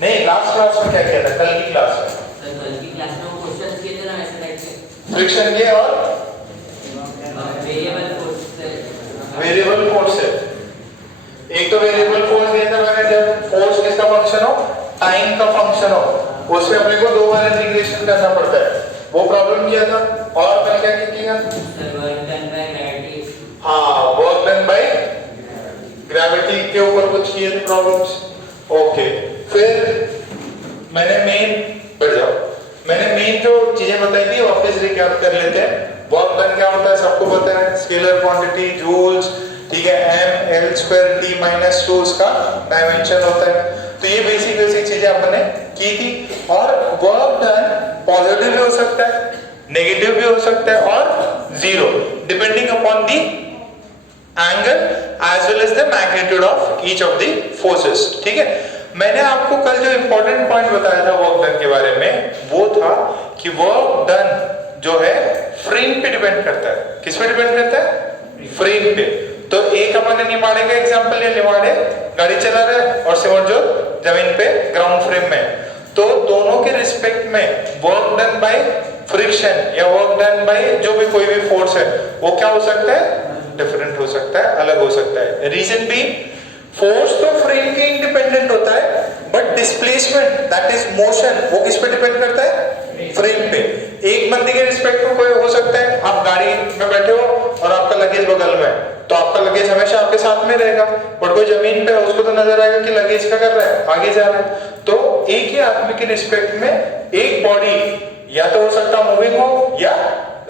नहीं, last class में क्या किया था, कल की क्लास में? सर कल की क्लास में वो क्वेश्चंस किए थे ना वैसे टाइप के, फ्रिक्शन के और वेरिएबल फोर्स से। वेरिएबल फोर्स है। एक तो वेरिएबल फोर्स दिया था मैंने, जब फोर्स किसका फंक्शन हो, टाइम का फंक्शन हो, उसमें अपने को 2 बार इंटीग्रेशन करना पड़ता है, वो प्रॉब्लम किया था। और कल क्या किया? Sir work done by gravity. हाँ, वर्क डन बाय ग्रेविटी के ऊपर कुछ किए थे प्रॉब्लम्स। ओके, फिर मैंने मेन जो चीजें बताई थी वापस रिकैप कर लेते हैं। वर्क डन क्या होता है सबको पता है, स्केलर क्वांटिटी जूल्स, ठीक है, m l square t minus 2 उसका डायमेंशन होता है। तो ये बेसिक चीजें हमने की थी। और वर्क डन पॉजिटिव भी हो सकता है, नेगेटिव भी हो सकता है और zero, depending upon the angle as well as the magnitude of each of the forces. ठीक है, मैंने आपको कल जो इंपॉर्टेंट पॉइंट बताया था वर्क डन के बारे में, वो था कि वर्क डन जो है फ्रेम पे डिपेंड करता है। किस पे डिपेंड करता है? फ्रेम पे। तो एक अपन निमाड़े का एग्जांपल ले, निमाड़े गाड़ी चला रहा है और सिमरजोत जमीन पे ग्राउंड फ्रेम में, तो दोनों के रिस्पेक्ट में वर्क डन बाय फ्रिक्शन या वर्क डन बाय जो भी कोई भी फोर्स है वो क्या हो सकता है? डिफरेंट हो सकता है, अलग हो सकता है। रीजन भी, फोर्स तो फ्रेम के इंडिपेंडेंट होता है, but displacement that is motion वो किस पे डिपेंड करता है? फ्रेम पे। एक बंदे के रिस्पेक्ट में कोई हो सकता है, आप गाड़ी में बैठे हो और आपका लगेज बगल में, तो आपका लगेज हमेशा आपके साथ में रहेगा, बट कोई जमीन पे है उसको तो नजर आएगा कि लगेज क्या कर रहा है, आगे जा रहा है। तो एक ही आदमी के रिस्पेक्ट में एक बॉडी या तो हो सकता है मूविंग हो या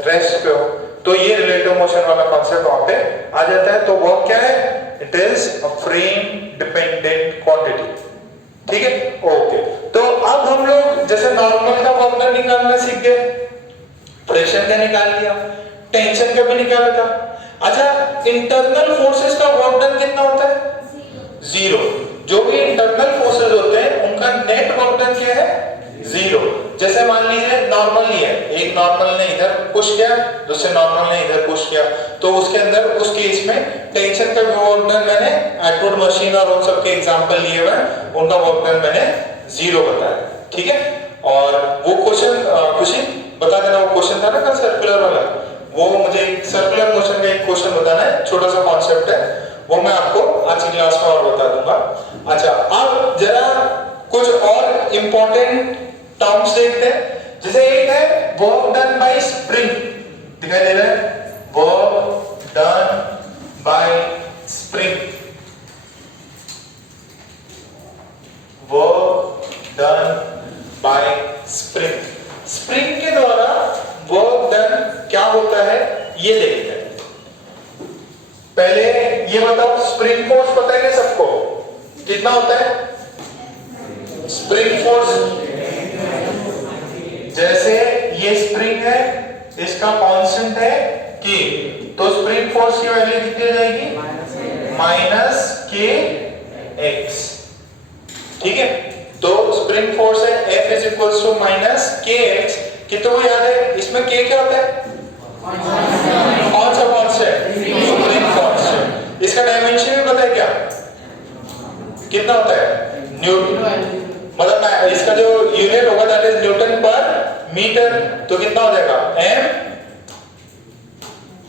रेस्ट पे हो, तो ये रिलेटिव मोशन वाला कॉन्सेप्ट वहां पे आ जाता है। तो वो क्या है? It is a frame dependent quantity. ठीक है, ओके। तो अब हम लोग जैसे नॉर्मल का वर्क डन निकालना सीख गए, प्रेशर का निकाल लिया, टेंशन का भी निकाला था। अच्छा, इंटरनल फोर्सेस का वर्क डन कितना होता है? जीरो। जो भी इंटरनल फोर्सेस होते हैं उनका नेट वर्क डन क्या है? जीरो। जैसे मान लीजिए नॉर्मल ही है, एक नॉर्मल ने इधर पुश किया, दूसरे नॉर्मल ने इधर पुश किया, तो उसके अंदर उस केस में टेंशन का वर्क डन मैंने एटवुड मशीन और उन सब के एग्जांपल लिए हुए, उनका वर्क डन मैंने जीरो बताया। ठीक है, और वो क्वेश्चन खुशी बता देना, वो क्वेश्चन था ना कल सर्कुलर वाला, वो मुझे सर्कुलर मोशन का एक क्वेश्चन बताना है, छोटा सा कॉन्सेप्ट है, वो मैं आपको आज की क्लास में और बता दूंगा। अच्छा, अब जरा कुछ और इंपॉर्टेंट टर्म्स देखते हैं। जैसे एक है वर्क डन बाय स्प्रिंग, दिखाई दे रहा है, work done by spring, work done by spring. Spring के द्वारा वर्क डन क्या होता है ये देखते हैं। पहले ये बताओ, स्प्रिंग फोर्स पता है क्या सबको? कितना होता है स्प्रिंग फोर्स? जैसे ये स्प्रिंग है, इसका कांस्टेंट है K, तो स्प्रिंग फोर्स की वैल्यू कितनी हो जाएगी? Minus K x. ठीक है, तो स्प्रिंग फोर्स है F is equals to minus K X. कितने को याद है इसमें K क्या होता है? कौन सा कांस्टेंट? Spring constant. इसका डायमेंशन भी पता है क्या? कितना होता है? न्यूटन, मतलब इसका जो यूनिट होगा दैट इज न्यूटन पर मीटर, तो कितना हो जाएगा? m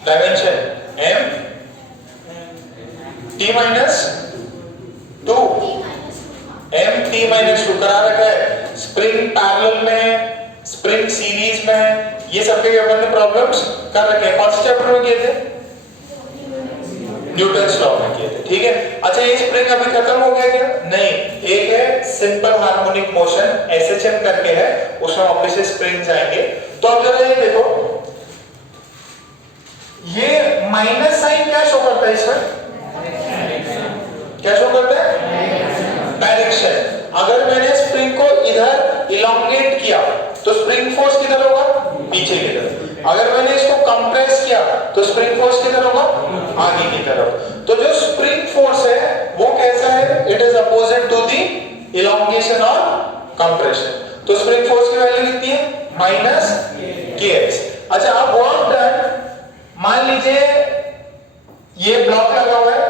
dimension m t minus 2, m t minus 2 करा रखा है। स्प्रिंग पैरेलल में, स्प्रिंग सीरीज में, ये सब के अपन ने प्रॉब्लम्स कर रखे हैं। कौन से चैप्टर में किए थे? न्यूटन्स लॉ में किए थे। ठीक है, अच्छा ये स्प्रिंग अभी खत्म हो गया क्या? नहीं, एक है सिंपल हार्मोनिक मोशन SHM करके है, उसमें वापस से स्प्रिंग्स आएंगे। तो अब जरा ये देखो, ये माइनस साइन क्या शो करता है इसमें? क्या शो करता है? डायरेक्शन। अगर मैंने स्प्रिंग को इधर इलोंगेट किया तो स्प्रिंग फोर्स किधर होगा? पीछे की तरफ। अगर मैंने इसको कंप्रेस किया तो स्प्रिंग फोर्स किधर होगा? आगे की तरफ। तो जो स्प्रिंग फोर्स है वो कैसा है? It is opposite to the elongation और कंप्रेशन। तो स्प्रिंग फोर्स की वैल्यू कितनी है? Minus K x. अच्छा, अब वर्क डन, मान लीजिए ये ब्लॉक लगा हुआ है,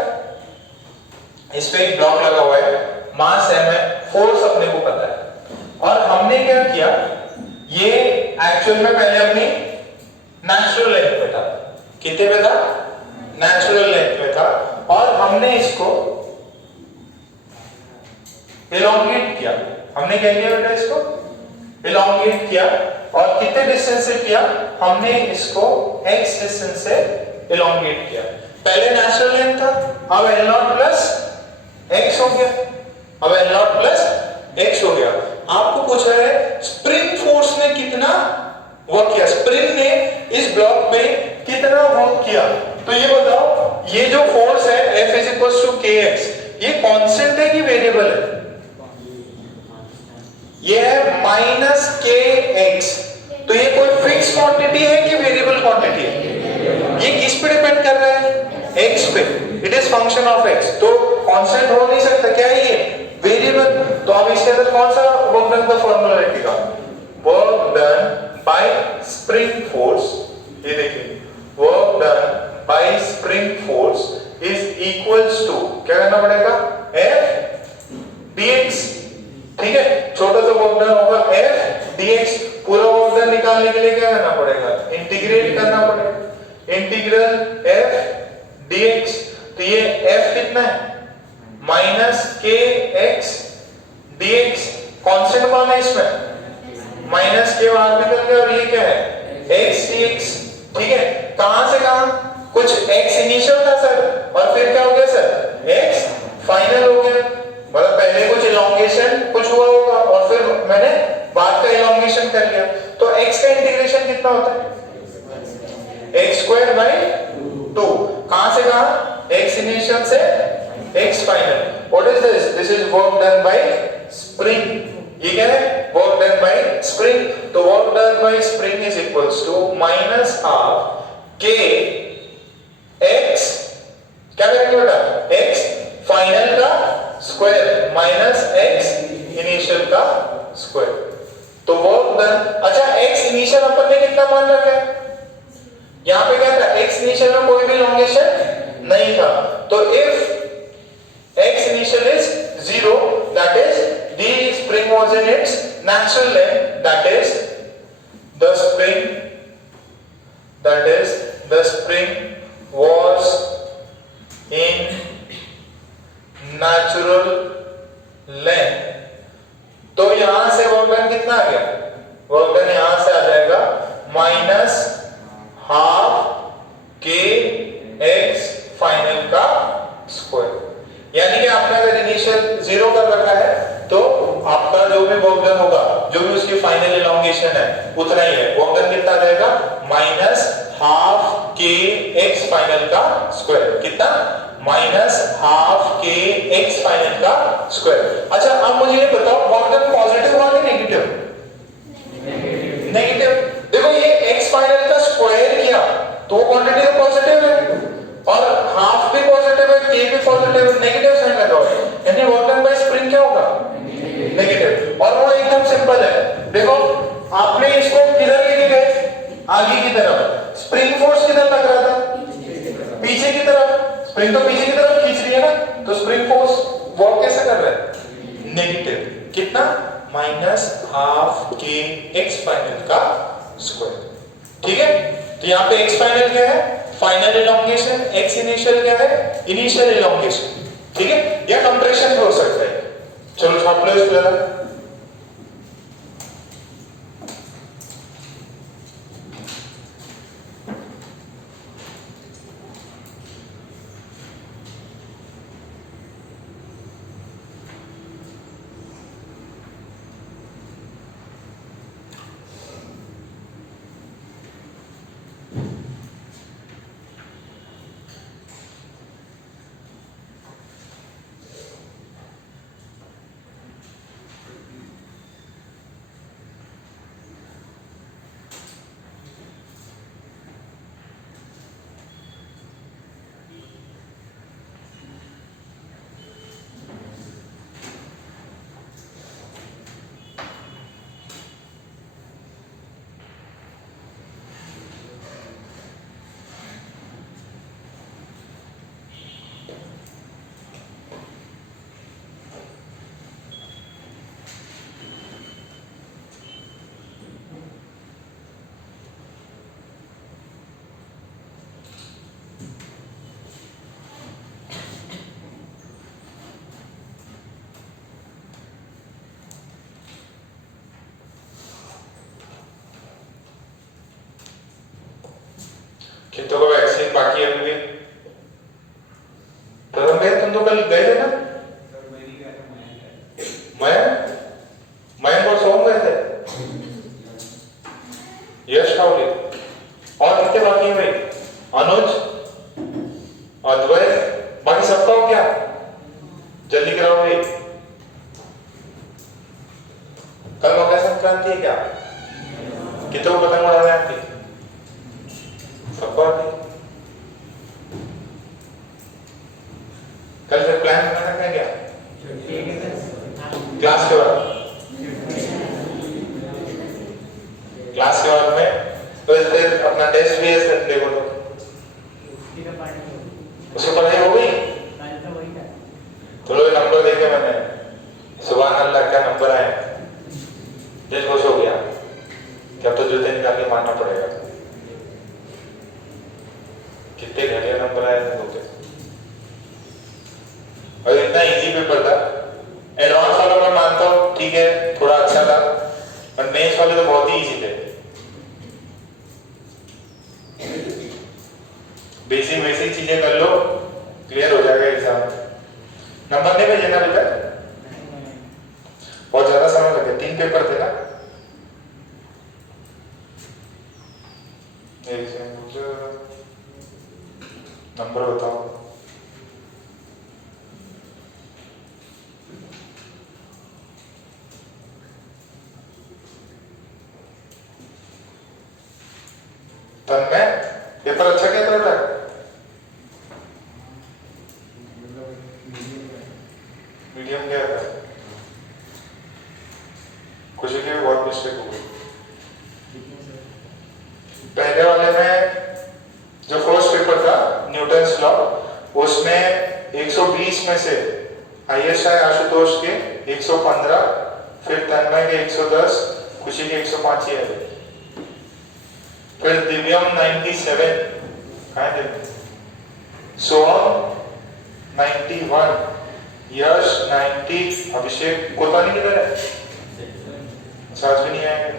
इस पे एक ब्लॉक लगा हुआ है, मास m है, फोर्स अपने को पता है। और हमने क्या किया, ये एक्चुअल में पहले अपनी नेचुरल लेंथ पे था, कितने पे था, नेचुरल लेंथ पे था, और हमने इसको इलोंगेट किया। हमने क्या किया बेटा, इसको इलोंगेट किया, और कितने डिस्टेंस से किया, हमने इसको x डिस्टेंस से इलोंगेट किया। पहले नेचुरल लेंथ था, अब L0 प्लस x हो गया, अब L0 प्लस x हो गया। आपको पूछा है स्प्रिंग फोर्स ने कितना वर्क किया, स्प्रिंग ने इस ब्लॉक पे कितना वर्क किया। तो ये बताओ, ये जो फोर्स है F is equal to kx, ये कांस्टेंट है कि वेरिएबल है? ये है माइनस kx, तो ये कोई फिक्स क्वांटिटी है कि वेरिएबल क्वांटिटी है? ये किस पे डिपेंड कर रहा है, x पे, it is function of x, तो कांस्टेंट हो नहीं सकता, क्या है ये, वेरिएबल। तो अब इसके अंदर कौन सा वर्क डन का फॉर्मूला लिखेगा, work done by spring force, ये देखिए, work done by spring force is equals to, क्या करना पड़ेगा, F dx, ठीक है, छोटा सा वर्क डन होगा F dx। पूरा वर्क डन निकालने के लिए क्या करना पड़ेगा, इंटीग्रेट करना पड़ेगा, इंटीग्रल F dx। तो ये F कितना है, माइनस kx dx, कांस्टेंट कौन है इसमें, माइनस के बाहर निकल गया, और ये क्या है, x dx, ठीक है। कहां से कहां, कुछ x इनिशियल था सर, और फिर क्या हो गया सर, x फाइनल हो गया, मतलब पहले कुछ इलोंगेशन कुछ हुआ होगा, और फिर मैंने बाद का इलोंगेशन कर लिया। तो x का इंटीग्रेशन कितना होता है, x स्क्वायर बाय 2, कहां से कहां, x इनिशियल से x final. What is this, this is work done by spring, ये क्या है, वर्क डन बाय स्प्रिंग। तो work done by spring is equals to minus half k x, क्या करेंगे बेटा, x फाइनल का स्क्वायर माइनस x इनिशियल का square. तो वर्क डन, अच्छा x इनिशियल अपन ने कितना मान रखा है, यहां पे क्या था, x इनिशियल में कोई भी इलोंगेशन नहीं था, तो if x initial is 0, that is the spring was in its natural length, that is the spring was in natural length। तो यहां से वर्क डन कितना आ गया, वर्क डन यहां से आ जाएगा माइनस हाफ के x फाइनल का स्क्वायर। यानी कि आपने अगर इनिशियल 0 कर रखा है, तो आपका जो भी वर्क डन होगा, जो भी उसकी फाइनल इलोंगेशन है, उतना ही है। वर्क डन कितना आ जाएगा, माइनस हाफ के x फाइनल का स्क्वायर, कितना, माइनस हाफ के x फाइनल का स्क्वायर। अच्छा अब मुझे ये बताओ, वर्क डन पॉजिटिव हुआ कि नेगेटिव, नेगेटिव। देखो ये x फाइनल का स्क्वायर किया, तो वो क्वांटिटी तो पॉजिटिव है, और हाफ भी पॉजिटिव है, k भी पॉजिटिव है, नेगेटिव साइन लगाओ, यानी वर्क डन बाय स्प्रिंग क्या होगा, नेगेटिव। और वो एकदम सिंपल है, देखो आपने इसको किधर लेके गए, आगे की तरफ, स्प्रिंग फोर्स किधर लग रहा था, पीछे की तरफ, स्प्रिंग तो पीछे की तरफ खींच रही है ना, तो स्प्रिंग फोर्स वर्क कैसे कर रहा है, नेगेटिव, कितना, माइनस हाफ के x फाइनल का स्क्वायर, ठीक है। तो यहाँ पे x फाइनल क्या है, फाइनल इलोंगेशन, x इनिशियल क्या है, इनिशियल इलोंगेशन, ठीक है, या कंप्रेशन हो सकता है। चलो फॉर्मूला जरा, कितनों का वैक्सीन बाकी है अभी भी? प्रथम भैया तुम तो कल गए थे ना? मैं और सोम गए थे। यश खाओगे और कितने बाकी हैं भाई? अनुज, अद्वैत, बाकी सबका हो क्या? जल्दी कराओ भाई। कल मकर संक्रांति है क्या? कितनों को पतंग उड़ा रहे हैं आपकी? सबको आती है? कल फिर प्लान बनाना है क्या? क्लास के बाद? क्लास के बाद में तो फिर अपना टेस्ट भी है सर, देखो तो उसकी पढ़ाई हो गई। थोड़े नंबर देखे मैंने, सुबह अल्लाह क्या नंबर आए, दिल खुश हो गया कि अब तो जूते निकाल के मारना पड़ेगा। कितने घटिया नंबर आए थे लोग, और इतना इजी पेपर था। एडवांस वाला मैं मानता हूँ ठीक है थोड़ा अच्छा था, पर मेंस वाले तो बहुत ही इजी थे। बेसिक बेसिक चीजें कर लो, क्लियर हो जाएगा एग्जाम। नंबर नहीं भेजना बेटा, बहुत ज्यादा समय लगे, 3 पेपर थे ना। एक सेकंड मुझे नंबर बताओ। तन्मय पेपर अच्छा क्या था बेटा? मीडियम क्या था? कुछ की भी बहुत मिस्टेक हो गई। पहले वाले में जो फर्स्ट पेपर था न्यूटन्स लॉ, उसमें 120 में से हाईएस्ट है आशुतोष के 115, फिर तन्मय के 110, खुशी के 105 ही है। फिर दिव्यम 97 है, सोहम 91, यश 90, अभिषेक कोतानी किधर है? साथ भी नहीं आएंगे।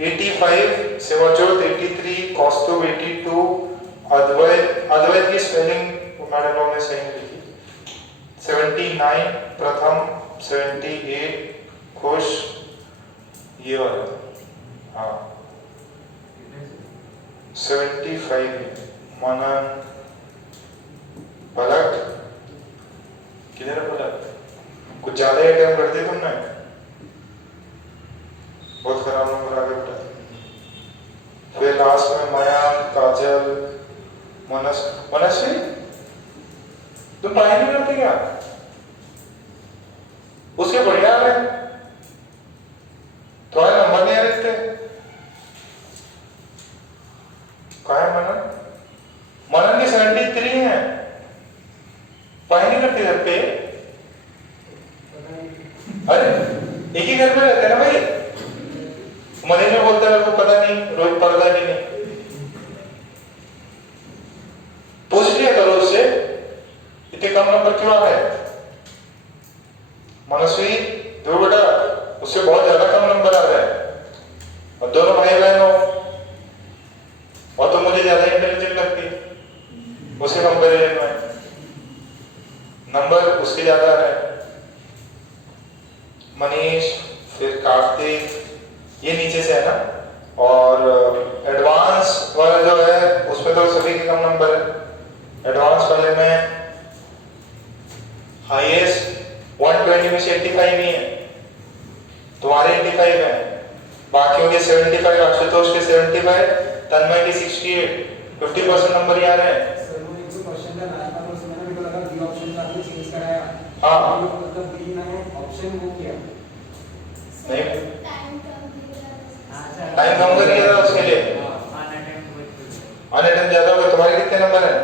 85, शिवज्योत 83, कौस्तुभ 82, अद्वैत की स्पेलिंग मैडम लोगों ने सही लिखी। 79 प्रथम, 78 खुश, ये वाला हाँ 75 मनन, पलक किधर है? पलक कुछ ज्यादा ही अटेम्प्ट कर दिए तुमने, बहुत खराब नंबर आ गया बेटा। फिर लास्ट में माया, काजल, मनस्वी तुम पढ़ाई नहीं करते क्या? उसके बढ़िया है, तुम्हारे नंबर नहीं आ रहे थे। कहा है मनन? मनन के 73 है, पढ़ाई नहीं करते घर पे? अरे एक ही घर में रहते हैं ना भाई। मनीष में बोलता है मेरे को पता नहीं, रोज पढ़ता कि नहीं, पूछ लिया करो उससे इतने कम नंबर क्यों आ गए। मनस्वी दो बेटा, उससे बहुत ज्यादा कम नंबर आ रहा है, और दोनों भाई बहन हो, और तो मुझे ज्यादा इंटेलिजेंट लगती उसके कंपेरिजन में, नंबर उसके ज्यादा है। मनीष, फिर कार्तिक, ये नीचे से है ना, और एडवांस वाला जो है उसमें तो सभी के कम नंबर है। एडवांस वाले में हाईएस्ट 120 में से 85 ही है, तुम्हारे 85 है, बाकियों के 75, आशुतोष के 75, तन्मय के 68, 50% नंबर ही आ रहे हैं। हाँ नहीं टाइम कम कर दिया था उसके लिए, अनअटेम्प्ट ज्यादा होगा। तुम्हारे कितने नंबर है?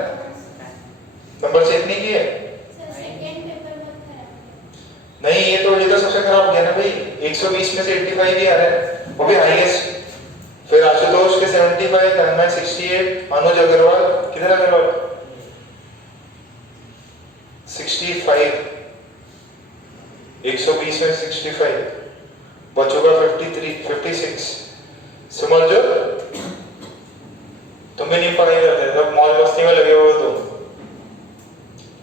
नंबर से इतनी की है नहीं, ये तो सबसे खराब गया ना भाई। 120 में से 85 ही आ रहा है, वो भी हाईएस्ट। फिर आशुतोष के 75, तन्मय 68, अनुज अग्रवाल, किधर अग्रवाल 65, 120 में 65, बच्चों का 53, 56, समझो तुम भी नहीं पढ़ाई करते, सब मौज मस्ती में लगे हुए हो तुम।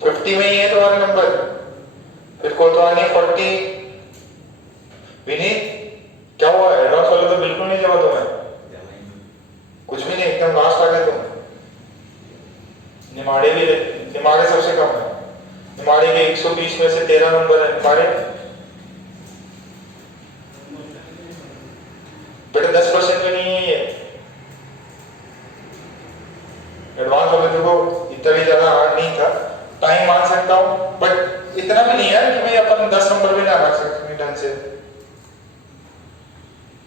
50 में ही है तुम्हारे नंबर, फिर कोतवानी 40। विनीत क्या हुआ, एडवांस वाले तो बिल्कुल नहीं जमा तुम्हें, कुछ भी नहीं, एकदम लास्ट आ गए तुम। निमाड़े भी, निमाड़े सबसे कम है, निमाड़े के 120 में से 13 नंबर है निमाड़े। बेटा 10% भी नहीं है ये। एडवांस वाले देखो इतना भी ज्यादा हार्ड नहीं था, टाइम मान सकता हूं, बट इतना भी नहीं है कि भाई अपन 10 नंबर भी ना रख सकते ढंग से।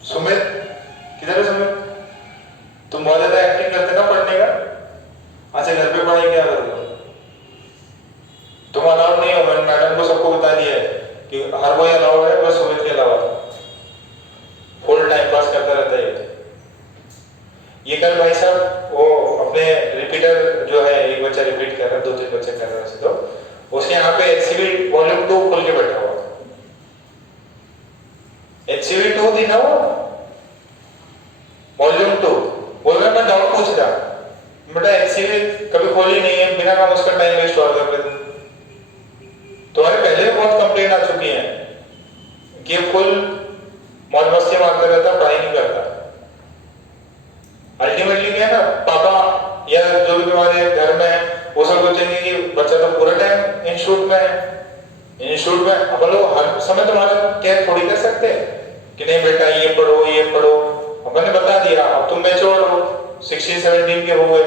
सुमित किधर है सुमित, तुम बहुत ज्यादा एक्टिंग करते ना पढ़ने का। अच्छा घर पे पढ़ाई क्या कर रहे हो तुम? अलाउड नहीं हो, मैंने मैडम को सबको बता दिया है कि हर कोई अलाउड है, बस सुमित के अलावा। फुल टाइम पास करता रहता है ये। कल भाई साहब वो अपने रिपीटर जो है, एक बच्चा रिपीट कर रहा है, 2-3 बच्चे कर रहे हैं, तो उसके यहाँ पे HCV वॉल्यूम 2 खोल के बैठा हुआ। HCV 2 थी ना वो, वॉल्यूम 2 बोल रहा, मैं डाउट पूछ रहा, बेटा HCV कभी खोली नहीं है, बिना काम उसका टाइम वेस्ट हुआ कर रहे। तुम्हारे पहले भी बहुत कंप्लेंट आ चुकी है कि फुल मौज मस्ती मारता रहता, पढ़ाई नहीं करता। अल्टीमेटली क्या है ना, पापा या जो भी तुम्हारे घर में है वो सब सोचेंगे कि बच्चा तो पूरा टाइम इंस्टीट्यूट में है। इंस्टीट्यूट में अपन लोग हर समय तुम्हारा केयर थोड़ी कर सकते कि नहीं बेटा ये पढ़ो ये पढ़ो। अपन ने बता दिया, अब तुम मैच्योर हो, 16-17 के हो गए,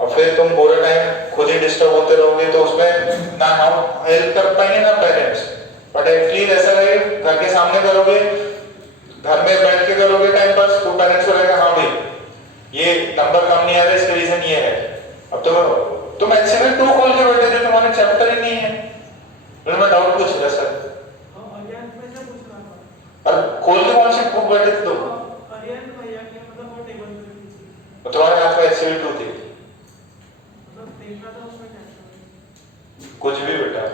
अब फिर तुम पूरा टाइम खुद ही डिस्टर्ब होते रहोगे, तो उसमें ना हम हेल्प कर पाएंगे ना पेरेंट्स। बट एटलीस्ट ऐसा रहे, घर के सामने करोगे, घर में बैठ के करोगे टाइम पास, तो पेरेंट्स को रहेगा हाँ भाई ये नंबर कम नहीं आ रहा, इसका रीजन ये है। अब तुम HCV 2 खोल के बैठे थे, तुम्हारे चैप्टर ही नहीं है। मैं डाउट पूछ रहा सर, और खोल के कौन सी बुक बैठे थे तुम? तुम्हारे हाथ में HCV 2 थी, कुछ भी बेटा,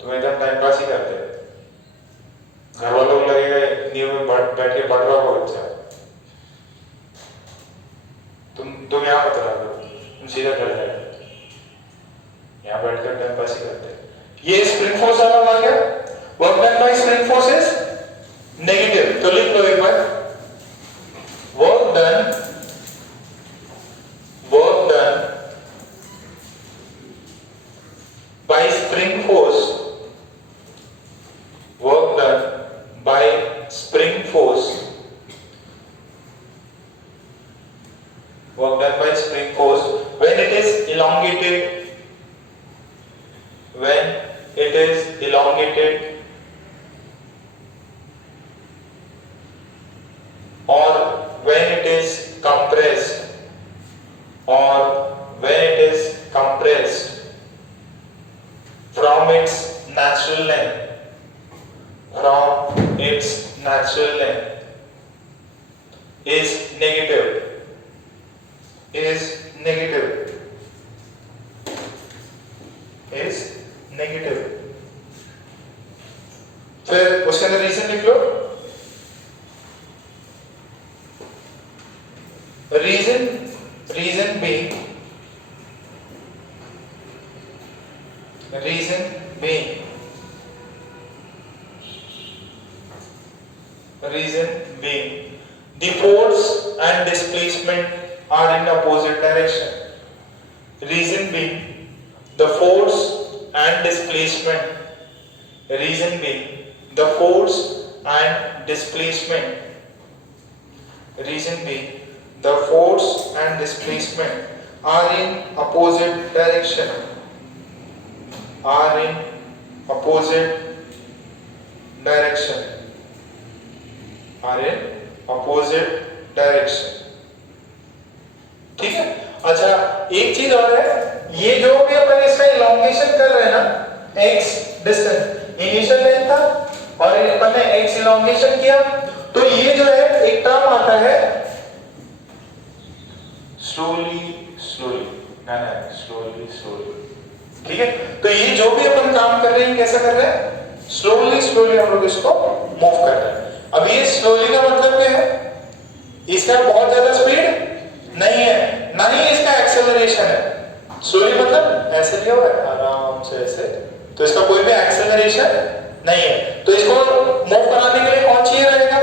तुम एकदम टाइम पास ही करते। घर वालों को लगेगा नींव में बैठ के पढ़ रहा होगा बच्चा। तुम यहाँ मत रहो, तुम सीधा कर जाए, यहाँ बैठकर टाइम पास ही करते। ये स्प्रिंग फोर्स वाला आ गया, work done by spring force is negative. तो लिख लो एक बार, work done by spring force, work done by spring force, work done by spring force when it is elongated, when it is elongated or when it is compressed, or when it is compressed from its natural length, from its natural length, is negative, is negative, is negative। फिर उसके अंदर reason लिख लो, reason being the force and displacement are in opposite direction. Reason being the force and displacement, reason being the force and displacement, reason being the force and displacement are in opposite direction, are in opposite direction, are in opposite direction। ठीक है। अच्छा एक चीज और है, ये जो भी अपन इसका इलॉन्गेशन कर रहे हैं ना, x डिस्टेंस इनिशियल लेंथ था और अपन ने x इलॉन्गेशन किया, तो ये जो है एक टर्म आता है स्लोली स्लोली, स्लोली स्लोली। ठीक है, तो ये जो भी अपन काम कर रहे हैं कैसे कर रहे हैं, स्लोली स्लोली हम लोग इसको मूव कर रहे हैं। अब ये स्लोली का मतलब क्या है, इसका बहुत ज्यादा स्पीड नहीं है, ना ही इसका एक्सेलरेशन है। स्लोली मतलब ऐसे लिया हुआ है आराम से ऐसे, तो इसका कोई भी एक्सेलरेशन नहीं है। तो इसको मूव कराने के लिए कौन चाहिए रहेगा?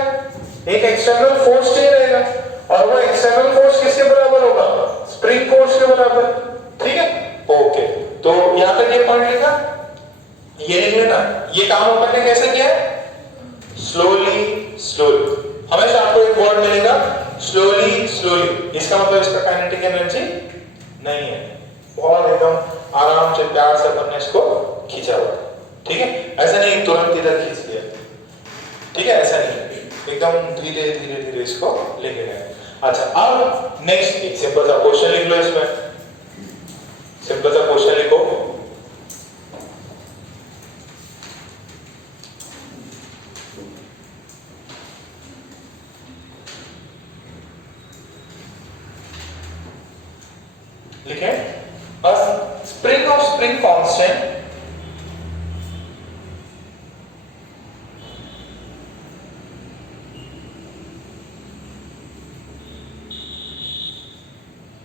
एक एक्सटर्नल फोर्स चाहिए रहेगा, और वो एक्सटर्नल फोर्स किसके बराबर होगा? स्प्रिंग फोर्स के बराबर। ठीक है, ओके। तो यहां तक ये पॉइंट लिखा, ये लिख लेना। ये काम अपन ने कैसे किया है? Slowly slowly. हमेशा आपको एक वर्ड मिलेगा स्लोली स्लोली, इसका मतलब इसका काइनेटिक एनर्जी नहीं है, बहुत एकदम आराम से प्यार से अपन ने इसको खींचा हुआ। ठीक है, ऐसा नहीं तुरंत इधर खींच लिया, ठीक है, ऐसा नहीं, एकदम धीरे धीरे धीरे इसको लेके गए। अच्छा, अब नेक्स्ट एक सिंपल सा क्वेश्चन लिख लो। इसमें सिंपल सा क्वेश्चन लिखो। लिखे, a spring of spring constant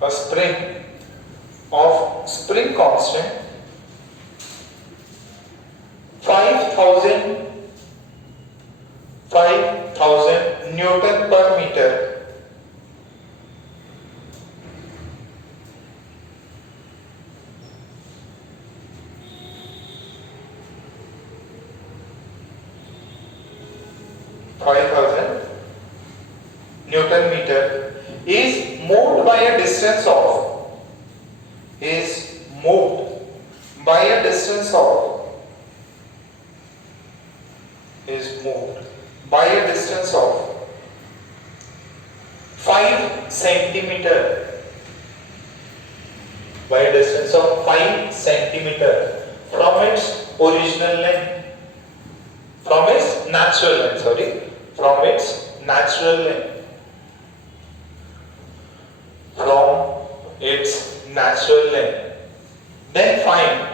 a spring of spring constant 5000 Newton per meter Newton meter is moved by a distance of of 5 centimeter, by a distance of 5 centimeter from its original length, from its natural length, from its natural length, then find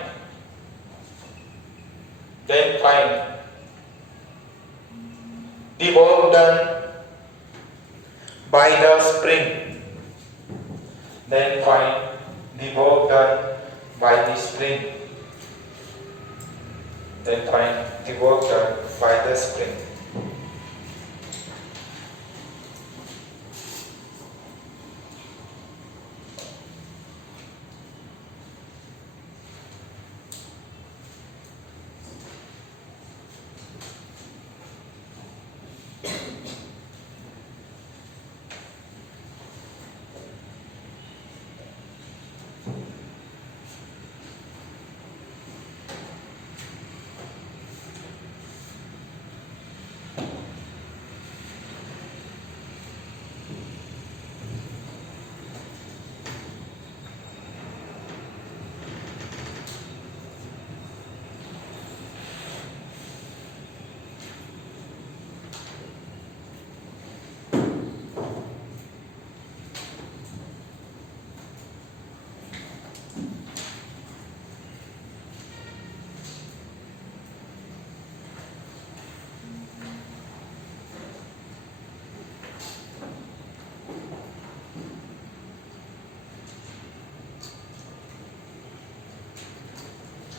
the work done by the spring. Then find the work done by the spring. Then find the work done by the spring.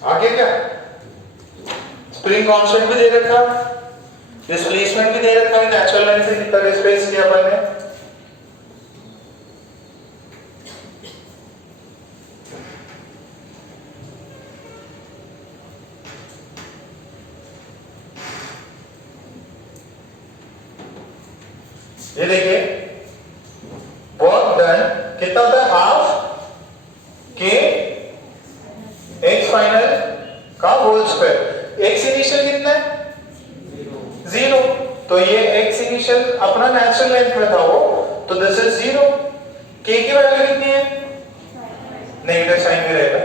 आगे क्या, spring constant भी दे रखा, displacement भी दे रखा है, natural line से कितना displace किया अपन ने। ये देखिए वर्क डन कितना होता है, हाफ के एक्स फाइनल का होल स्क्वायर। एक्स इनिशियल कितना है, 0, तो ये एक्स इनिशियल अपना नेचुरल लेंथ में था वो, तो दिस इज 0। के की वैल्यू कितनी है, नेगेटिव साइन भी रहेगा,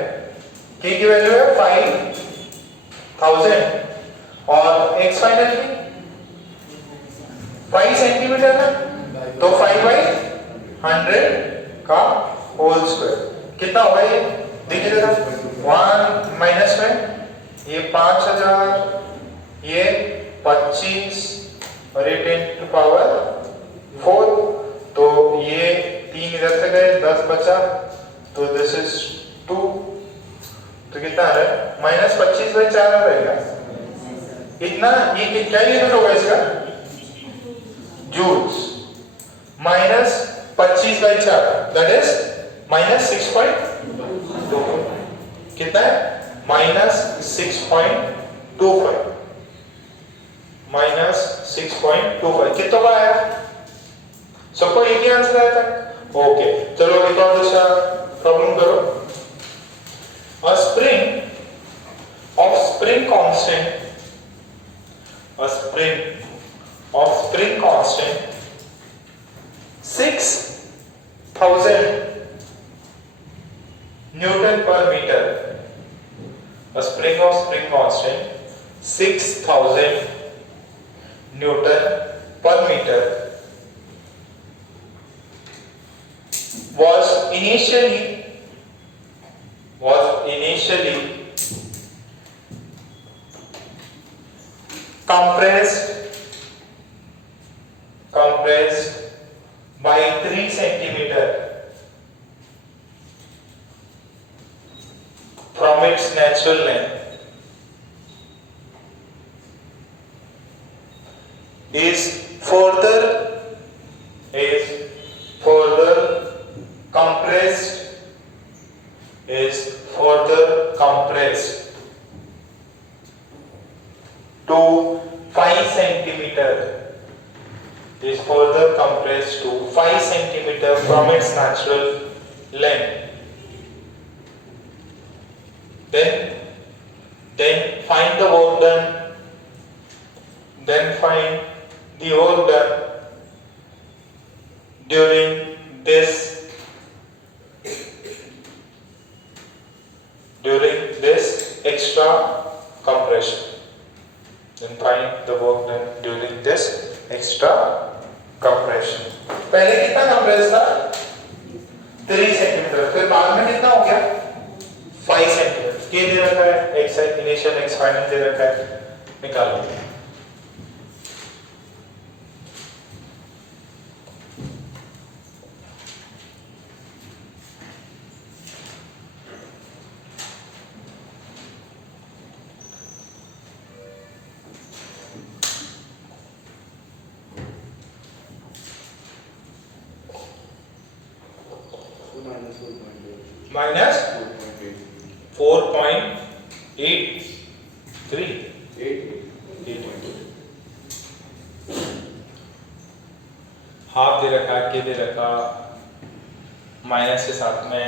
के की वैल्यू है 5000 और एक्स फाइनल की 5 सेंटीमीटर है, तो 5/100 का होल स्क्वायर कितना होगा, ये देखिए जरा, 1 माइनस में ये 5000, ये 25 और ये 10 to power 4, तो ये 3 इधर से गए 10 बचा, तो दिस इज 2, तो कितना आ रहा है -25/4 आ रहेगा इतना। ये क्या यूनिट होगा इसका? जूल्स। -25/4 that is -6.25। कितना है? -6.25 -6.25 कितना का आया? सबको एक ही आंसर आया था। ओके, चलो एक और दूसरा प्रॉब्लम करो। A spring constant 6,000 Newton per meter. A spring constant 6,000 Newton per meter was initially compressed by 3 centimeter from its natural length, is further compressed to 5 centimeter from its natural length. Then find the work done. During this extra compression. Then find the work done during this extra compression. पहले कितना compress था? 3 centimetre, फिर बाद में कितना हो गया? 5 centimetre. ये दे रखा है, x इनिशियल x फाइनल दे रखा है, निकालो। माइनस 4.83 हाफ दे रखा, के दे रखा, माइनस के साथ में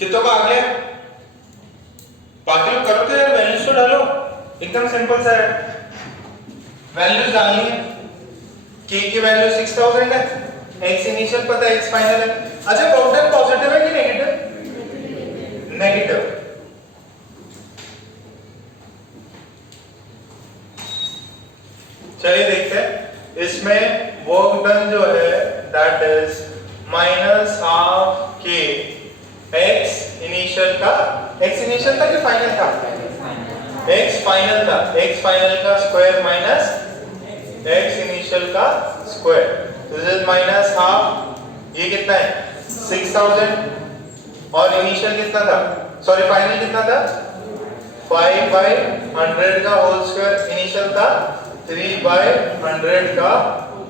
कितनों का आ गया? बाकी लोग करो तो यार, वैल्यूज तो डालो, एकदम सिंपल सा है। वैल्यूज डालनी है, k की वैल्यू 6000 है, x इनिशियल पता है, x फाइनल है। अच्छा, वर्क डन पॉजिटिव है कि नेगेटिव? नेगेटिव। चलिए देखते हैं, इसमें वर्क डन जो है that is -12 k x initial था कि फाइनल था? x फाइनल था, x फाइनल का स्क्वायर माइनस x इनिशियल का स्क्वायर, दिस इज -12। ये कितना है? 6000। और इनिशियल कितना था? सॉरी, फाइनल कितना था? 5/100 का होल स्क्वायर। इनिशियल था 3/100 का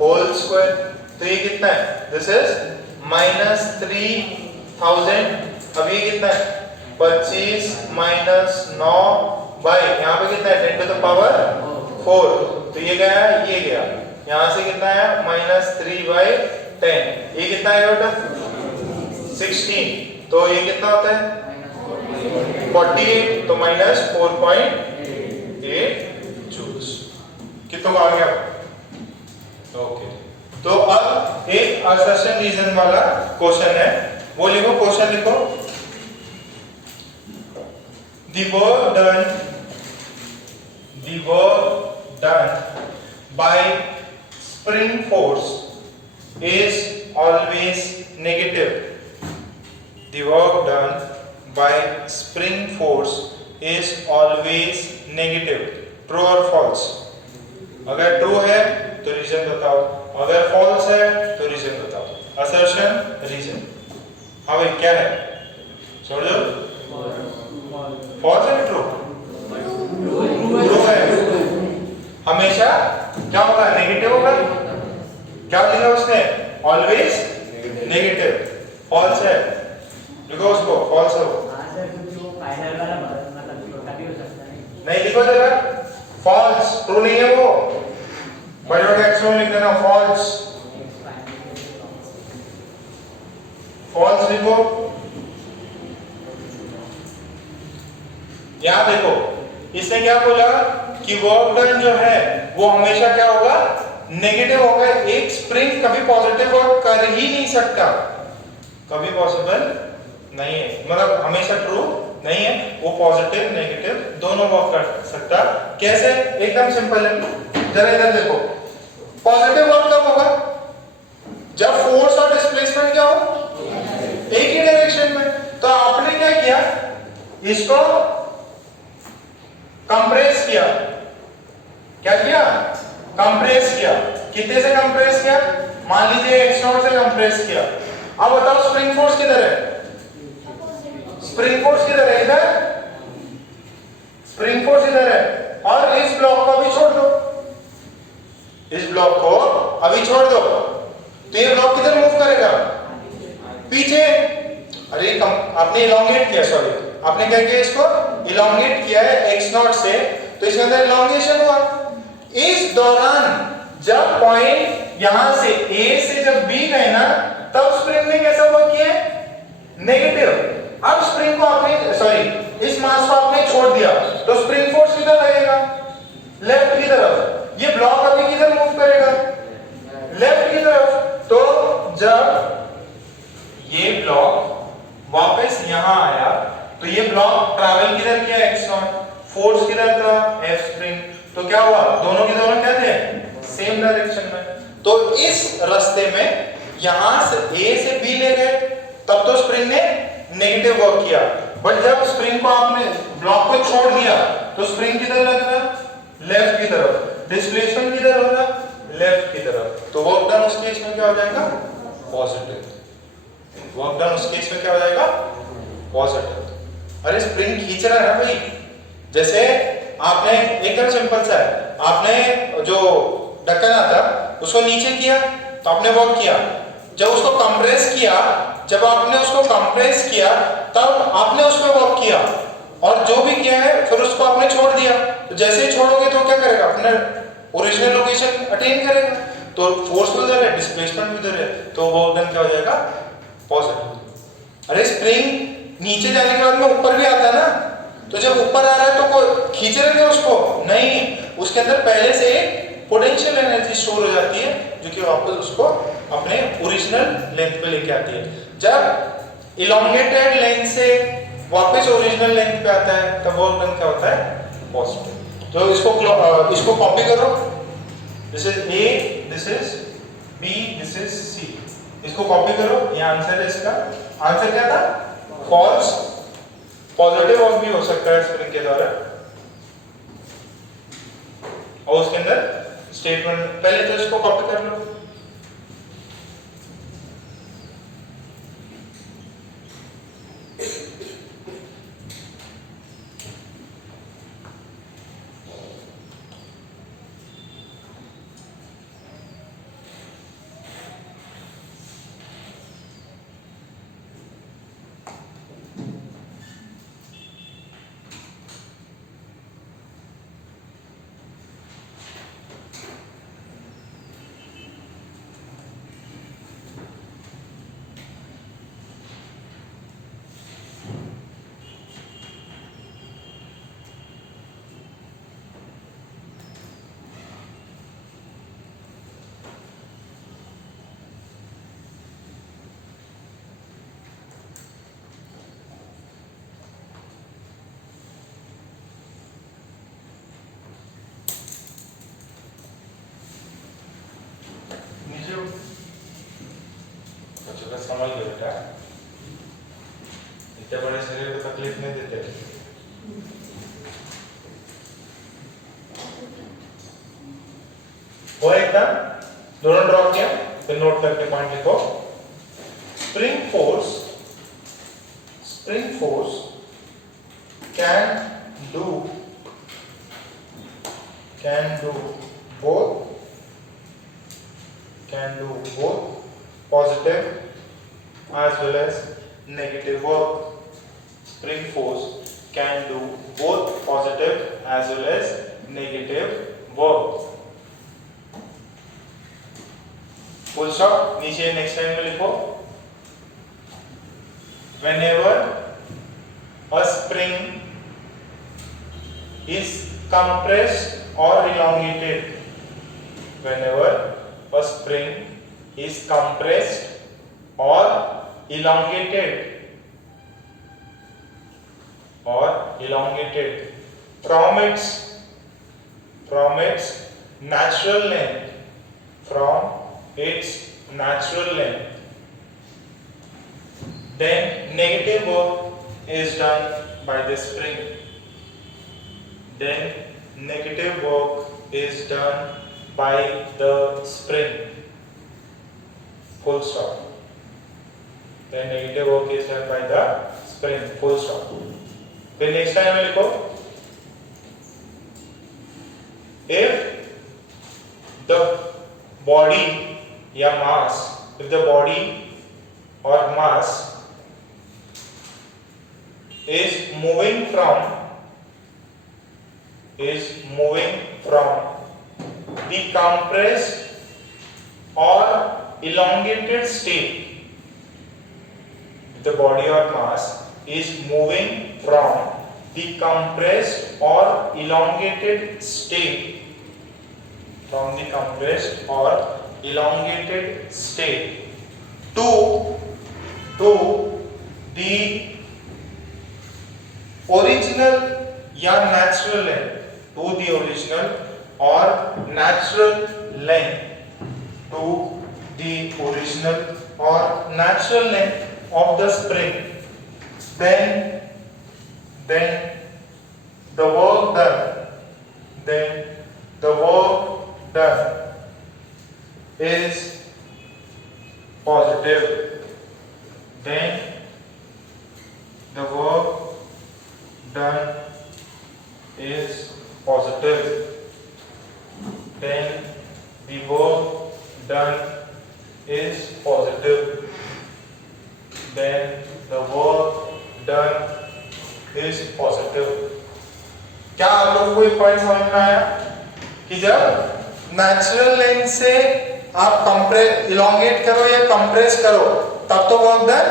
होल स्क्वायर। तो ये कितना है? This is -3000। अब ये कितना है? 25 - 9 बाई यहाँ पे कितना है? 10 to the power 4। तो ये गया, ये गया, यहाँ से कितना है? -3/10। ये कितना है बेटा? 16। तो ये कितना होता है? 48। तो -4.8 जूल्स। कितना आ गया? ओके, तो अब एक असर्शन रीजन वाला क्वेश्चन है, वो लिखो, क्वेश्चन लिखो। The work done by spring force is always negative. The work done by spring force is always negative. True or false? अगर ट्रू है तो रीजन बताओ, अगर फॉल्स है तो रीजन बताओ। Assertion, reason. हाँ भाई, क्या है? समझो, फॉल्स है ट्रू? ट्रू है। हमेशा क्या होगा? नेगेटिव होगा। क्या लिखा उसने? Always negative. फॉल्स है, लिखो उसको, फॉल्स है वो। नहीं लिखो जरा, फॉल्स। ट्रू नहीं है वो, बड़े बड़े अक्षरों में लिख देना फॉल्स। फॉल्स लिखो। यहां देखो, इसने क्या बोला कि वर्क डन जो है वो हमेशा क्या होगा? नेगेटिव होगा। एक स्प्रिंग कभी पॉजिटिव वर्क कर ही नहीं सकता, कभी पॉसिबल नहीं है, मतलब हमेशा ट्रू नहीं है। वो पॉजिटिव नेगेटिव दोनों वर्क कर सकता। कैसे? एकदम सिंपल है, जरा इधर देखो। पॉजिटिव वर्क कब होगा? जब फोर्स और डिस्प्लेसमेंट क्या हो? एक ही डायरेक्शन में। तो आपने क्या किया? इसको कंप्रेस किया। क्या किया? कंप्रेस किया। कितने से कंप्रेस किया? मान लीजिए x0 से कंप्रेस किया। अब बताओ स्प्रिंग फोर्स किधर है? स्प्रिंग फोर्स किधर है? इधर। स्प्रिंग फोर्स इधर है। और इस ब्लॉक को अभी छोड़ दो, इस ब्लॉक को अभी छोड़ दो, तो ये ब्लॉक किधर मूव करेगा? पीछे। अरे आपने इलोंगेट किया, सॉरी, आपने क्या किया? इसको इलोंगेट किया है x0 से, तो इसके अंदर इलोंगेशन हुआ। इस दौरान जब पॉइंट यहां से A से जब B गए ना, तब स्प्रिंग ने कैसा वर्क किया? नेगेटिव। अब स्प्रिंग को आपने, सॉरी, इस मास को आपने छोड़ दिया, तो स्प्रिंग फोर्स किधर लगेगा? लेफ्ट की तरफ। ये ब्लॉक अभी किधर मूव करेगा? लेफ्ट की तरफ। तो जब ये ब्लॉक वापस यहां आया, तो ये ब्लॉक ट्रैवल किधर किया? x0। फोर्स किधर था? F spring. तो क्या हुआ? दोनों के दोनों क्या थे? सेम डायरेक्शन में। तो इस रास्ते में यहां से A से B ले गए, तब तो स्प्रिंग ने नेगेटिव वर्क किया। बट जब स्प्रिंग को आपने, ब्लॉक को छोड़ दिया, तो स्प्रिंग किधर लग रहा? लेफ्ट की तरफ। डिस्प्लेसमेंट किधर होगा? लेफ्ट की तरफ। तो वर्क डन उस केस में क्या हो जाएगा? पॉजिटिव। वर्क डन उस केस में क्या हो जाएगा? पॉजिटिव। अरे स्प्रिंग खींच रहा है ना भाई, जैसे आपने, एकदम सिंपल सा है, आपने जो ढक्कन आता उसको नीचे किया तो आपने वर्क किया। जब उसको कंप्रेस किया, जब आपने उसको कंप्रेस किया, तब आपने उस पर वर्क किया, और जो भी किया है फिर उसको आपने छोड़ दिया। तो जैसे ही छोड़ोगे तो क्या करेगा? अपने ओरिजिनल लोकेशन अटेन करेगा। तो फोर्स उधर है, डिस्प्लेसमेंट उधर है, तो वर्क डन क्या हो जाएगा? पॉजिटिव। अरे स्प्रिंग नीचे जाने के बाद में ऊपर भी आता है ना, तो जब ऊपर आ रहा है तो खींच रहे थे उसको? नहीं, उसके अंदर पहले से पोटेंशियल एनर्जी स्टोर हो जाती है, जो कि वापस उसको अपने ओरिजिनल लेंथ पे लेके आती है। जब इलोंगेटेड लेंथ से वापस ओरिजिनल लेंथ पे आता है, तब वर्क डन क्या होता है? पॉजिटिव। तो इसको कॉपी करो। This is A, this is B, this is C। इसको कॉपी करो, ये आंसर है इसका। आंसर क्या था? फॉल्स। पॉजिटिव वर्क भी हो सकता है स्प्रिंग के द्वारा। और उसके अंदर स्टेटमेंट, पहले तो इसको कॉपी कर लो। वो एकदम दोनों ड्रॉ किया, फिर नोट करके पॉइंट लिखो। Spring force can do both positive as well as negative work. Spring force can do both positive as well as negative work. Full stop. नीचे नेक्स्ट लाइन में लिखो, whenever a spring is compressed or elongated, whenever a spring is compressed or elongated from its natural length, then negative work is done by the spring. Full stop. Then negative work is done by the spring. Full stop. फिर next time में लिखो, if the body or mass is moving from the compressed or elongated state, the body or mass is moving from the compressed or elongated state to the original या natural length of the spring, then the work done is positive. Then the work done is positive. Then the work done is positive. Then the work done is positive. क्या आप लोगों को ये point समझ में आया कि जब नेचुरल लेंथ से आप कंप्रेस इलोंगेट करो या कंप्रेस करो तब तो वर्क डन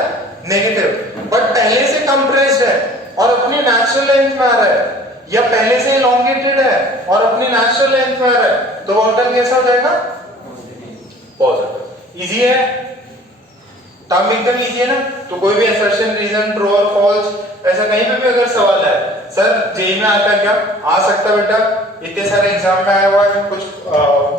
नेगेटिव, बट पहले से कंप्रेस्ड है और अपनी नेचुरल लेंथ में आ रहा है, या पहले से इलोंगेटेड है और अपनी नेचुरल लेंथ में आ रहा है, तो वर्क डन कैसा हो जाएगा? पॉजिटिव। इजी है, टर्म एकदम इजी है ना। तो कोई भी असर्शन, रीजन, ट्रू और फॉल्स, ऐसा कहीं पे भी अगर सवाल है, सर जेई में आता क्या आ सकता बेटा, इतने सारे एग्जाम में आया हुआ है, कुछ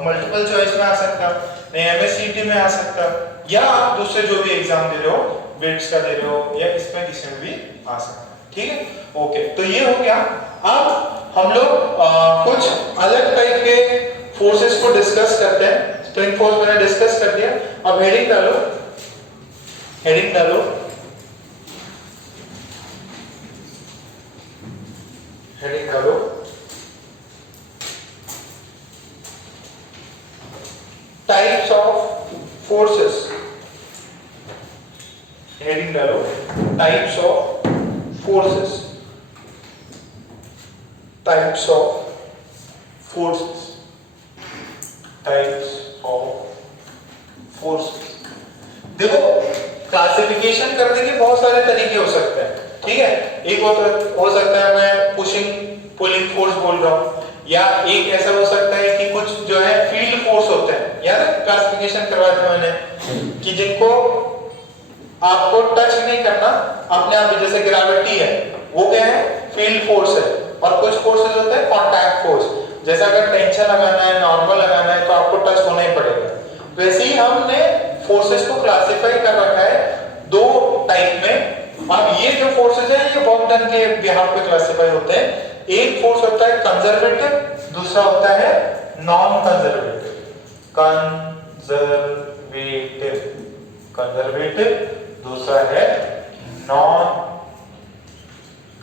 मल्टीपल चॉइस में आ सकता, नहीं एमएससीटी में आ सकता, या आप दूसरे जो भी एग्जाम दे रहे हो, बिट्स का दे रहे हो, या इसमें किसी में भी आ सकता। ठीक है, ओके, तो ये हो गया। अब हम लोग कुछ अलग टाइप के फोर्सेस को डिस्कस करते हैं। स्प्रिंग फोर्स मैंने डिस्कस कर दिया, अब हेडिंग डालो, हेडिंग डालो, हेडिंग डालो, टाइप्स ऑफ फोर्सेस, हेडिंग डालो, types of forces, types of forces, types of forces. देखो क्लासिफिकेशन करने के बहुत सारे तरीके हो सकते हैं, ठीक है। एक हो सकता है मैं पुशिंग पुलिंग फोर्स बोल रहा हूँ, या एक ऐसा हो सकता है कि कुछ जो है फील्ड फोर्स होते हैं, याद है क्लासिफिकेशन करवाया था मैंने कि जिनको आपको टच नहीं करना अपने आप, जैसे ग्रेविटी है वो क्या है, फील्ड फोर्स है, और कुछ फोर्सेस होते हैं कॉन्टैक्ट फोर्स, जैसे अगर टेंशन लगाना है, नॉर्मल लगाना है तो आपको टच होना ही पड़ेगा। वैसे ही हमने फोर्सेस को क्लासिफाई कर रखा है दो टाइप में। अब ये जो फोर्सेस हैं ये वर्क डन के बिहाफ पे क्लासिफाई होते हैं। एक फोर्स होता है कंजर्वेटिव, दूसरा होता है नॉन कंजर्वेटिव। कंजर्वेटिव, कंजर्वेटिव, दूसरा है नॉन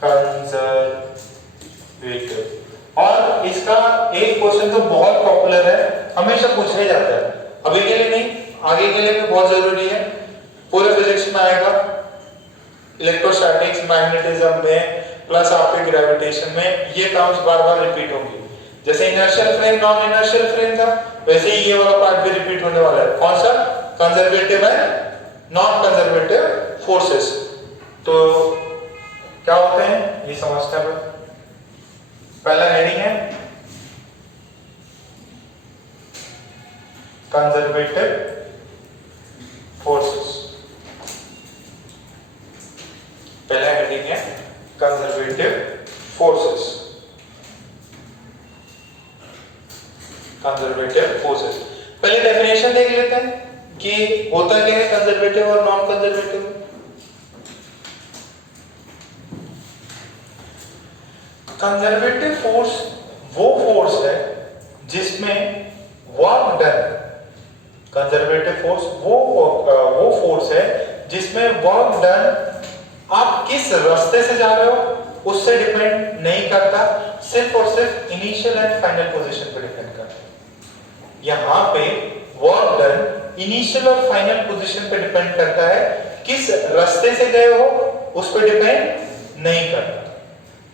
कंजर्वेटिव। और इसका एक क्वेश्चन तो बहुत पॉपुलर है, हमेशा पूछा ही जाता है, अभी के लिए नहीं आगे के लिए भी बहुत जरूरी है, पूरे फिजिक्स में आएगा, इलेक्ट्रोस्टैटिक्स, मैग्नेटिज्म में, प्लस आपके ग्रेविटेशन में ये टर्म्स बार बार रिपीट होंगी। जैसे inertial frame non inertial frame था, वैसे ही ये वाला पार्ट भी रिपीट होने वाला है। कौन सा? Conservative and non conservative forces. तो क्या होते हैं ये समझते हैं। पहला हेडिंग है कंजर्वेटिव फोर्सेस, पहला हेडिंग है कंजर्वेटिव फोर्सेस, कंजर्वेटिव फोर्सेस। पहले डेफिनेशन देख लेते हैं कि होता क्या है कंजर्वेटिव और नॉन कंजर्वेटिव। कंजर्वेटिव फोर्स वो फोर्स है जिसमें वर्क डन, कंजर्वेटिव फोर्स वो फोर्स है जिसमें वर्क डन आप किस रास्ते से जा रहे हो उससे डिपेंड नहीं करता, सिर्फ और सिर्फ इनिशियल एंड फाइनल पोजीशन पे डिपेंड करता है। यहां पे वर्क डन इनिशियल और फाइनल पोजीशन पे डिपेंड करता है, किस रास्ते से गए हो उस पे डिपेंड नहीं करता।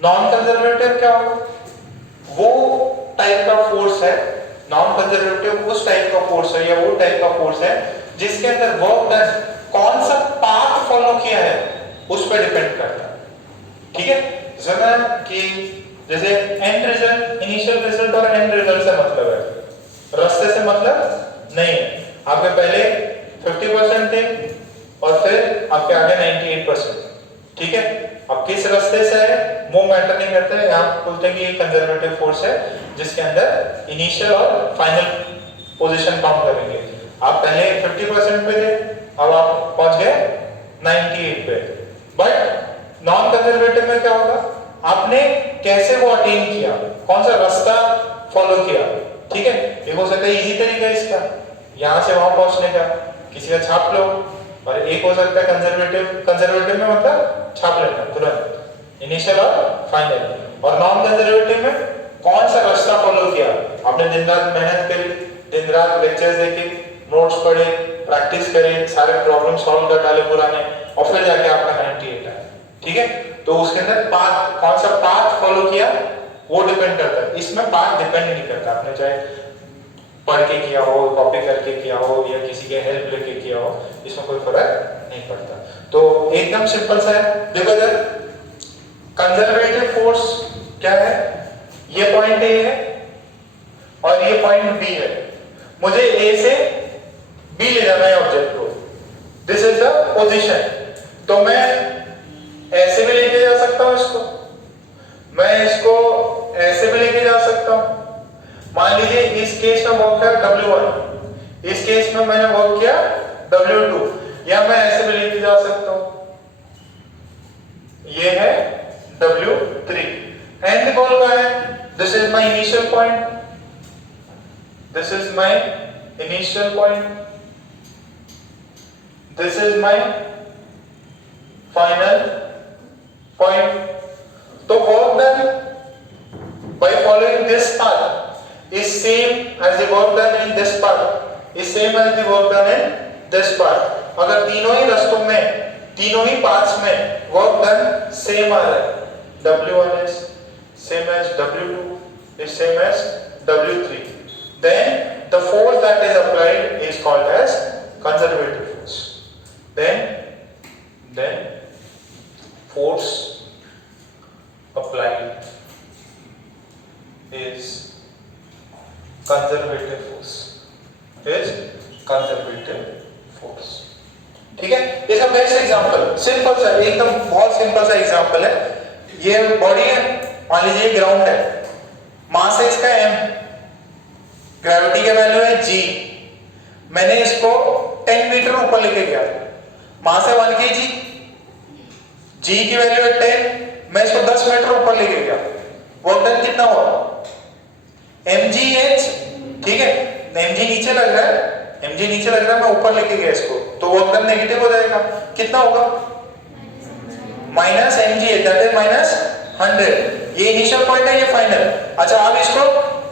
नॉन कंजर्वेटिव क्या होगा? वो टाइप का फोर्स है, नॉन कंजर्वेटिव उस टाइप का फोर्स है या वो टाइप का फोर्स है जिसके अंदर वर्क डन कौन सा पाथ फॉलो किया है उस पर डिपेंड करता है। ठीक है, जरा कि जैसे एंड रिजल्ट, इनिशियल रिजल्ट और एंड रिजल्ट से मतलब है, रास्ते से मतलब नहीं है। आपके पहले 50% थे और फिर आपके आगे 98%। ठीक है, अब किस रास्ते से है वो मैटर नहीं करता है। आप बोलते हैं कि ये कंजर्वेटिव फोर्स है जिसके अंदर इनिशियल और फाइनल पोजीशन काउंट करेंगे। आप पहले 50% पे थे, अब आप पहुंच गए 98 पे। बट नॉन कंजर्वेटिव में क्या होगा? आपने कैसे वो अटेन किया, कौन सा रास्ता फॉलो किया। ठीक है, एक हो सकता है इजी तरीका इसका यहां से वहां पहुंचने का, किसी का छाप लो, और एक हो सकता है कंजर्वेटिव में मतलब छाप लेना तुरंत, इनिशियल और फाइनल। और नॉन कंजर्वेटिव में कौन सा रास्ता फॉलो किया, आपने दिन रात मेहनत करी, दिन रात लेक्चर्स देखे, नोट्स पढ़े, प्रैक्टिस करी, सारे प्रॉब्लम सॉल्व कर डाले पुराने, और फिर जाके आपका 98 आया। ठीक है, तो उसके अंदर पाथ, कौन सा पाथ फॉलो किया वो डिपेंड करता है। इसमें पाथ डिपेंड नहीं करता, आपने चाहे पढ़ के किया हो, कॉपी करके किया हो या किसी के हेल्प लेके किया हो, इसमें कोई फर्क नहीं पड़ता। तो एकदम सिंपल सा है। देखो इधर कंजर्वेटिव फोर्स क्या है, ये पॉइंट ए है और ये पॉइंट बी है। मुझे ए से बी ले जाना है ऑब्जेक्ट को, दिस इज द पोजीशन। तो मैं ऐसे भी लेके जा सकता हूं इसको, मैं इसको ऐसे भी लेके जा सकता हूं। मान लीजिए इस केस में वर्क किया W1, इस केस में मैंने वर्क किया W2, या मैं ऐसे भी लेके जा सकता हूं, ये है W3। एंड गोल क्या है? This is my initial point, this is my initial point, this is my final point. तो work done by following this path is same as the work done in this path, is same as the work done in this path। अगर तीनों ही रास्तों में, तीनों ही paths में work done same आ रहा है, W1 is same as W2 is same as W3, then the force that is applied is called as conservative force. Then force applied is conservative force, is conservative force। ठीक है, इसका best example simple सा, एकदम बहुत simple सा example है। ये body है, मान लीजिए ग्राउंड है, मास है इसका m, ग्रेविटी का वैल्यू है g, मैंने इसको 10 मीटर ऊपर लेके गया, मास है 1 kg, g की वैल्यू है 10, मैं इसको 10 मीटर ऊपर लेके गया, वर्क डन कितना हुआ? mgh। ठीक है, mg नीचे लग रहा है, mg नीचे लग रहा है, मैं ऊपर लेके गया इसको, तो वर्क डन नेगेटिव हो जाएगा। कितना होगा? माइनस mg है, दैट इज माइनस 100। ये इनिशियल पॉइंट है, ये फाइनल। अच्छा आप इसको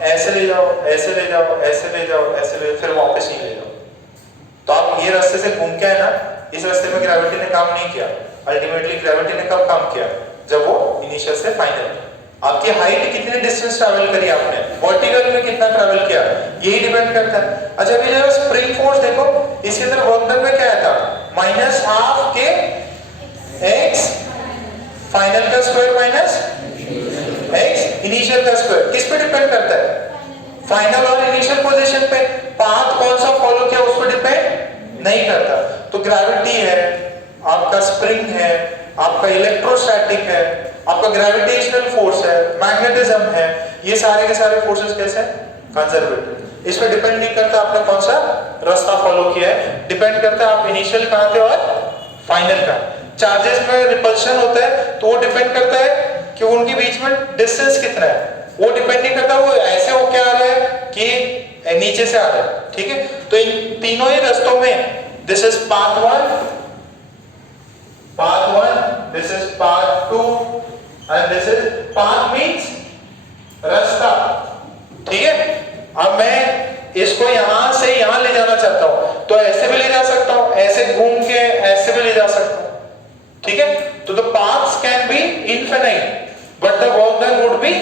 ऐसे ले जाओ, ऐसे ले जाओ, ऐसे ले जाओ, ऐसे ले जाओ, फिर वापस ही ले जाओ। तो आप ये रास्ते से घूम के है ना, इस रास्ते में ग्रेविटी ने काम नहीं किया। अल्टीमेटली ग्रेविटी ने कब काम किया? जब वो इनिशियल से फाइनल। आपकी हाइट कितने डिस्टेंस ट्रैवल करी आपने, वर्टिकल में कितना ट्रैवल किया, यही डिपेंड करता है। अच्छा अभी जरा स्प्रिंग फोर्स देखो, इसके अंदर वर्क डन में क्या आया था? माइनस हाफ के एक्स फाइनल का स्क्वायर माइनस एक्स इनिशियल का स्क्वायर। किस पे डिपेंड करता है? फाइनल और इनिशियल पोजीशन पे। पाथ कौन सा फॉलो किया उस पर डिपेंड नहीं करता। तो ग्रेविटी है, आपका स्प्रिंग है, आपका इलेक्ट्रोस्टैटिक है, आपका ग्रेविटेशनल फोर्स है, मैग्नेटिज्म है, ये सारे के सारे फोर्सेस कैसे हैं? कंजर्वेटिव। इस पे डिपेंड नहीं करता आपने कौन सा रास्ता फॉलो किया है, डिपेंड करता है आप इनिशियल कहां थे और फाइनल का। चार्जेस में रिपल्शन होता है तो वो डिपेंड करता है कि उनके बीच में डिस्टेंस कितना है, वो डिपेंड नहीं करता वो ऐसे होके आ रहा है कि नीचे से आ रहा है। ठीक है, तो इन तीनों ही रास्तों में this is path 1, this is path 2 and this is path means रास्ता। ठीक है, अब मैं इसको यहां से यहां ले जाना चाहता हूं, तो ऐसे भी ले जा सकता हूं, ऐसे घूम के ऐसे भी ले जा सकता हूं। ठीक है, तो the paths can be infinite but the work done would be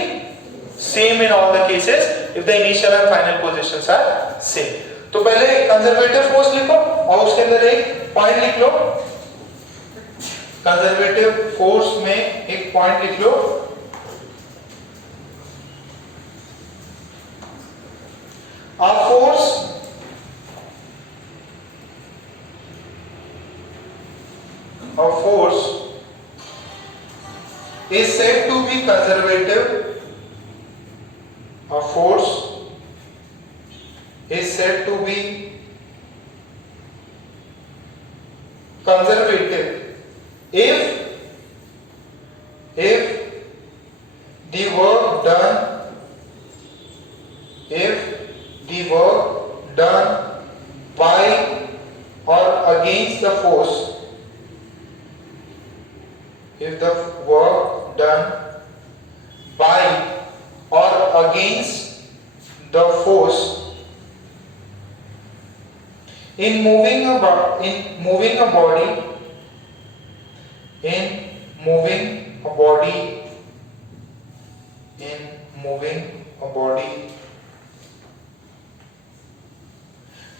same in all the cases if the initial and final positions are same। तो पहले कंजर्वेटिव फोर्स लिखो और उसके अंदर एक पॉइंट लिख लो। कंजर्वेटिव फोर्स में एक पॉइंट लिख लो। A force is said to be conservative. A force is said to be conservative if the work done by or against the force, if the work done by or against the force in moving a body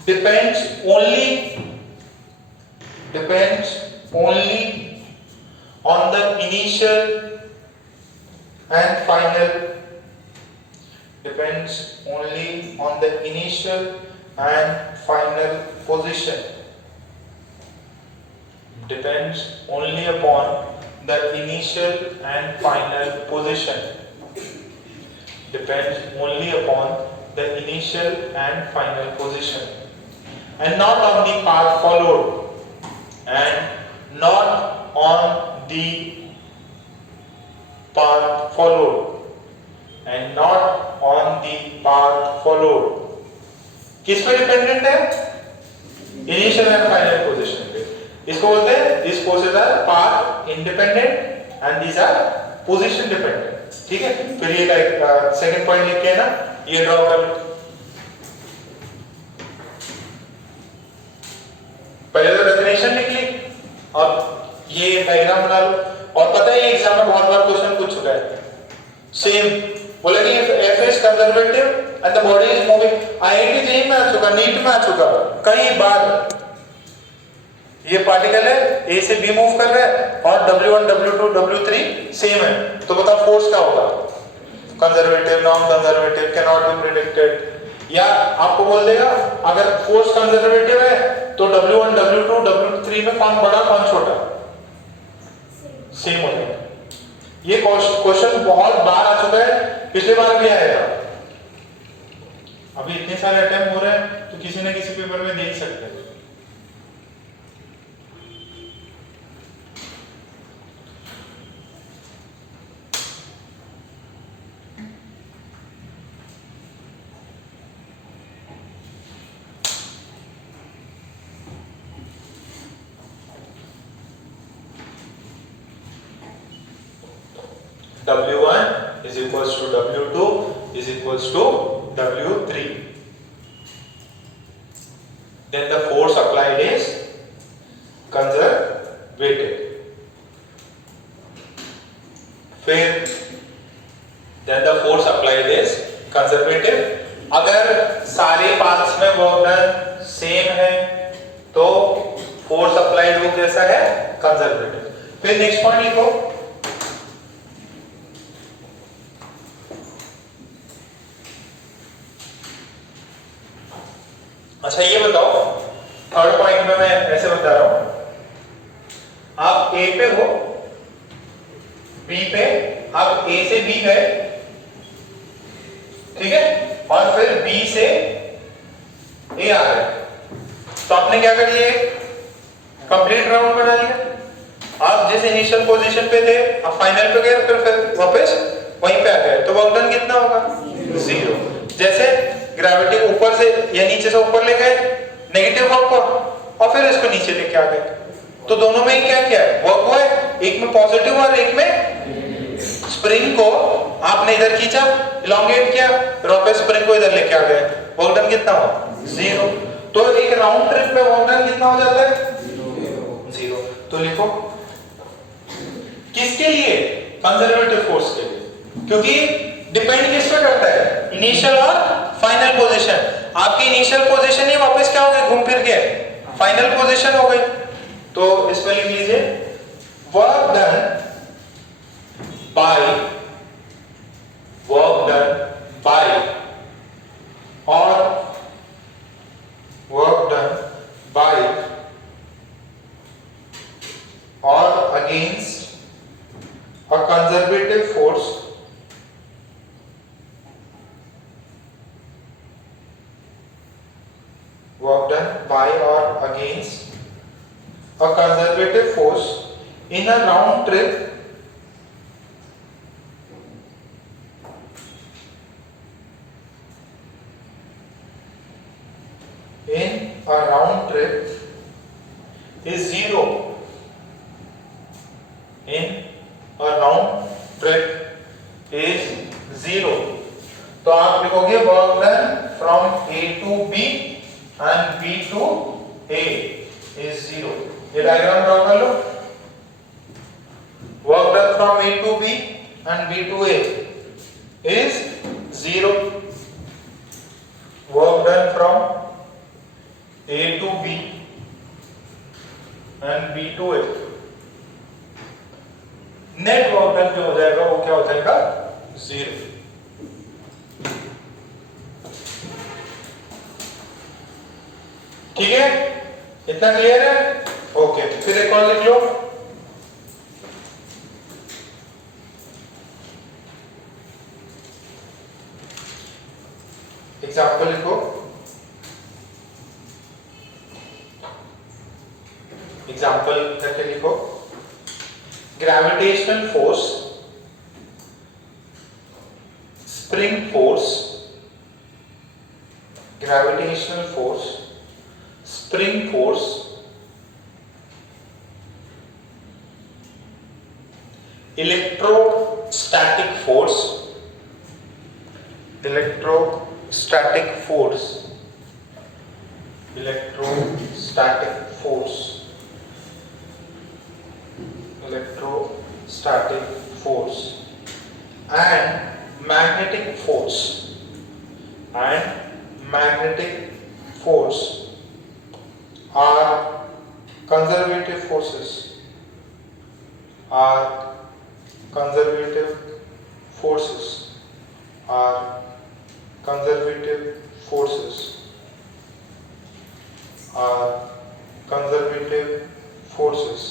depends only on the initial and final position, depends only upon the initial and final position, depends only upon the initial and final position, and not on the path followed, and not on the path followed, and not on the path followed। किस पे dependent है? Initial and final position पे। इसको बोलते हैं this forces are path independent and these are position dependent. ठीक है, फिर ये सेकंड पॉइंट लिख के ना ये ड्रॉ कर लो। पहले तो डेफिनेशन लिख ली और ये डायग्राम बना लो। और पता है ये एग्जाम में बहुत बार क्वेश्चन पूछ चुका है। सेम बोला कि F is conservative and the body is moving. IIT JEE में आ चुका, नीट में आ चुका कई बार। ये पार्टिकल है ए से बी मूव कर रहा है और W1 W2 W3 सेम है, तो बताओ फोर्स क्या होगा? Conservative, non conservative, can not be predicted. या आपको बोल देगा अगर फोर्स कंजर्वेटिव है तो W1 W2 W3 में कौन बड़ा कौन छोटा? सेम हो जाएगा। ये क्वेश्चन बहुत बार आ चुका है, पिछले बार भी आया था। अभी इतने सारे अटेम्प्ट हो रहे हैं तो किसी न किसी पेपर में दे ही सकते हैं। W1 is equals to W2 is equals to W3. Then the force applied is conservative. फिर then the force applied is conservative. अगर सारे पाथ्स में वर्क डन सेम है तो फोर्स अप्लाइड वो कैसा है? कंजर्वेटिव. फिर नेक्स्ट पॉइंट लिखो. अच्छा ये बताओ, थर्ड पॉइंट में मैं ऐसे बता रहा हूं, आप ए पे हो, बी पे, आप ए से बी गए, ठीक है, और फिर बी से ए आ गए, तो आपने क्या कर लिया? कंप्लीट राउंड बना लिया. आप जिस इनिशियल पोजीशन पे थे आप फाइनल पे गए, फिर वापस वहीं पे आ गए, तो वर्क डन कितना होगा? 0. जैसे ग्रेविटी ऊपर से या नीचे से ऊपर ले गए नेगेटिव वर्क को, और फिर इसको नीचे लेके आ गए, तो दोनों में ही क्या किया है? वर्क हुआ है. एक में पॉजिटिव और एक में स्प्रिंग को आपने इधर खींचा, इलोंगेट किया, फिर वापस स्प्रिंग को इधर लेके आ गए, वर्क डन कितना हुआ? 0. तो एक राउंड ट्रिप में वर्क डन कितना हो जाता है? 0. तो लिखो किसके लिए? कंजर्वेटिव फोर्स के लिए, क्योंकि डिपेंड किस पे करता है? इनिशियल और फाइनल पोजीशन. आपकी इनिशियल पोजीशन ही वापस क्या हो गई? घूम फिर के फाइनल पोजीशन हो गई. तो इसमें लिख लीजिए वर्क डन बाय और वर्क डन बाय और against a conservative force work done by or against a conservative force in a round trip is 0. In a round trip is 0. तो आप लिखोगे work done from A to B and B to A is 0. ये diagram draw कर लो. Work done from A to B and B to A is 0. Work done from A to B and B to A. Net work done जो हो जाएगा वो क्या हो जाएगा? 0. ठीक है, इतना क्लियर है? ओके, फिर एक और लिख लो. एग्जाम्पल लिखो. एग्जाम्पल करके लिखो. Gravitational force, spring force, gravitational force, spring force, electrostatic force, electrostatic force, electrostatic force, electrostatic force, and magnetic force, and magnetic force are conservative forces, are conservative forces, are conservative forces, are conservative forces,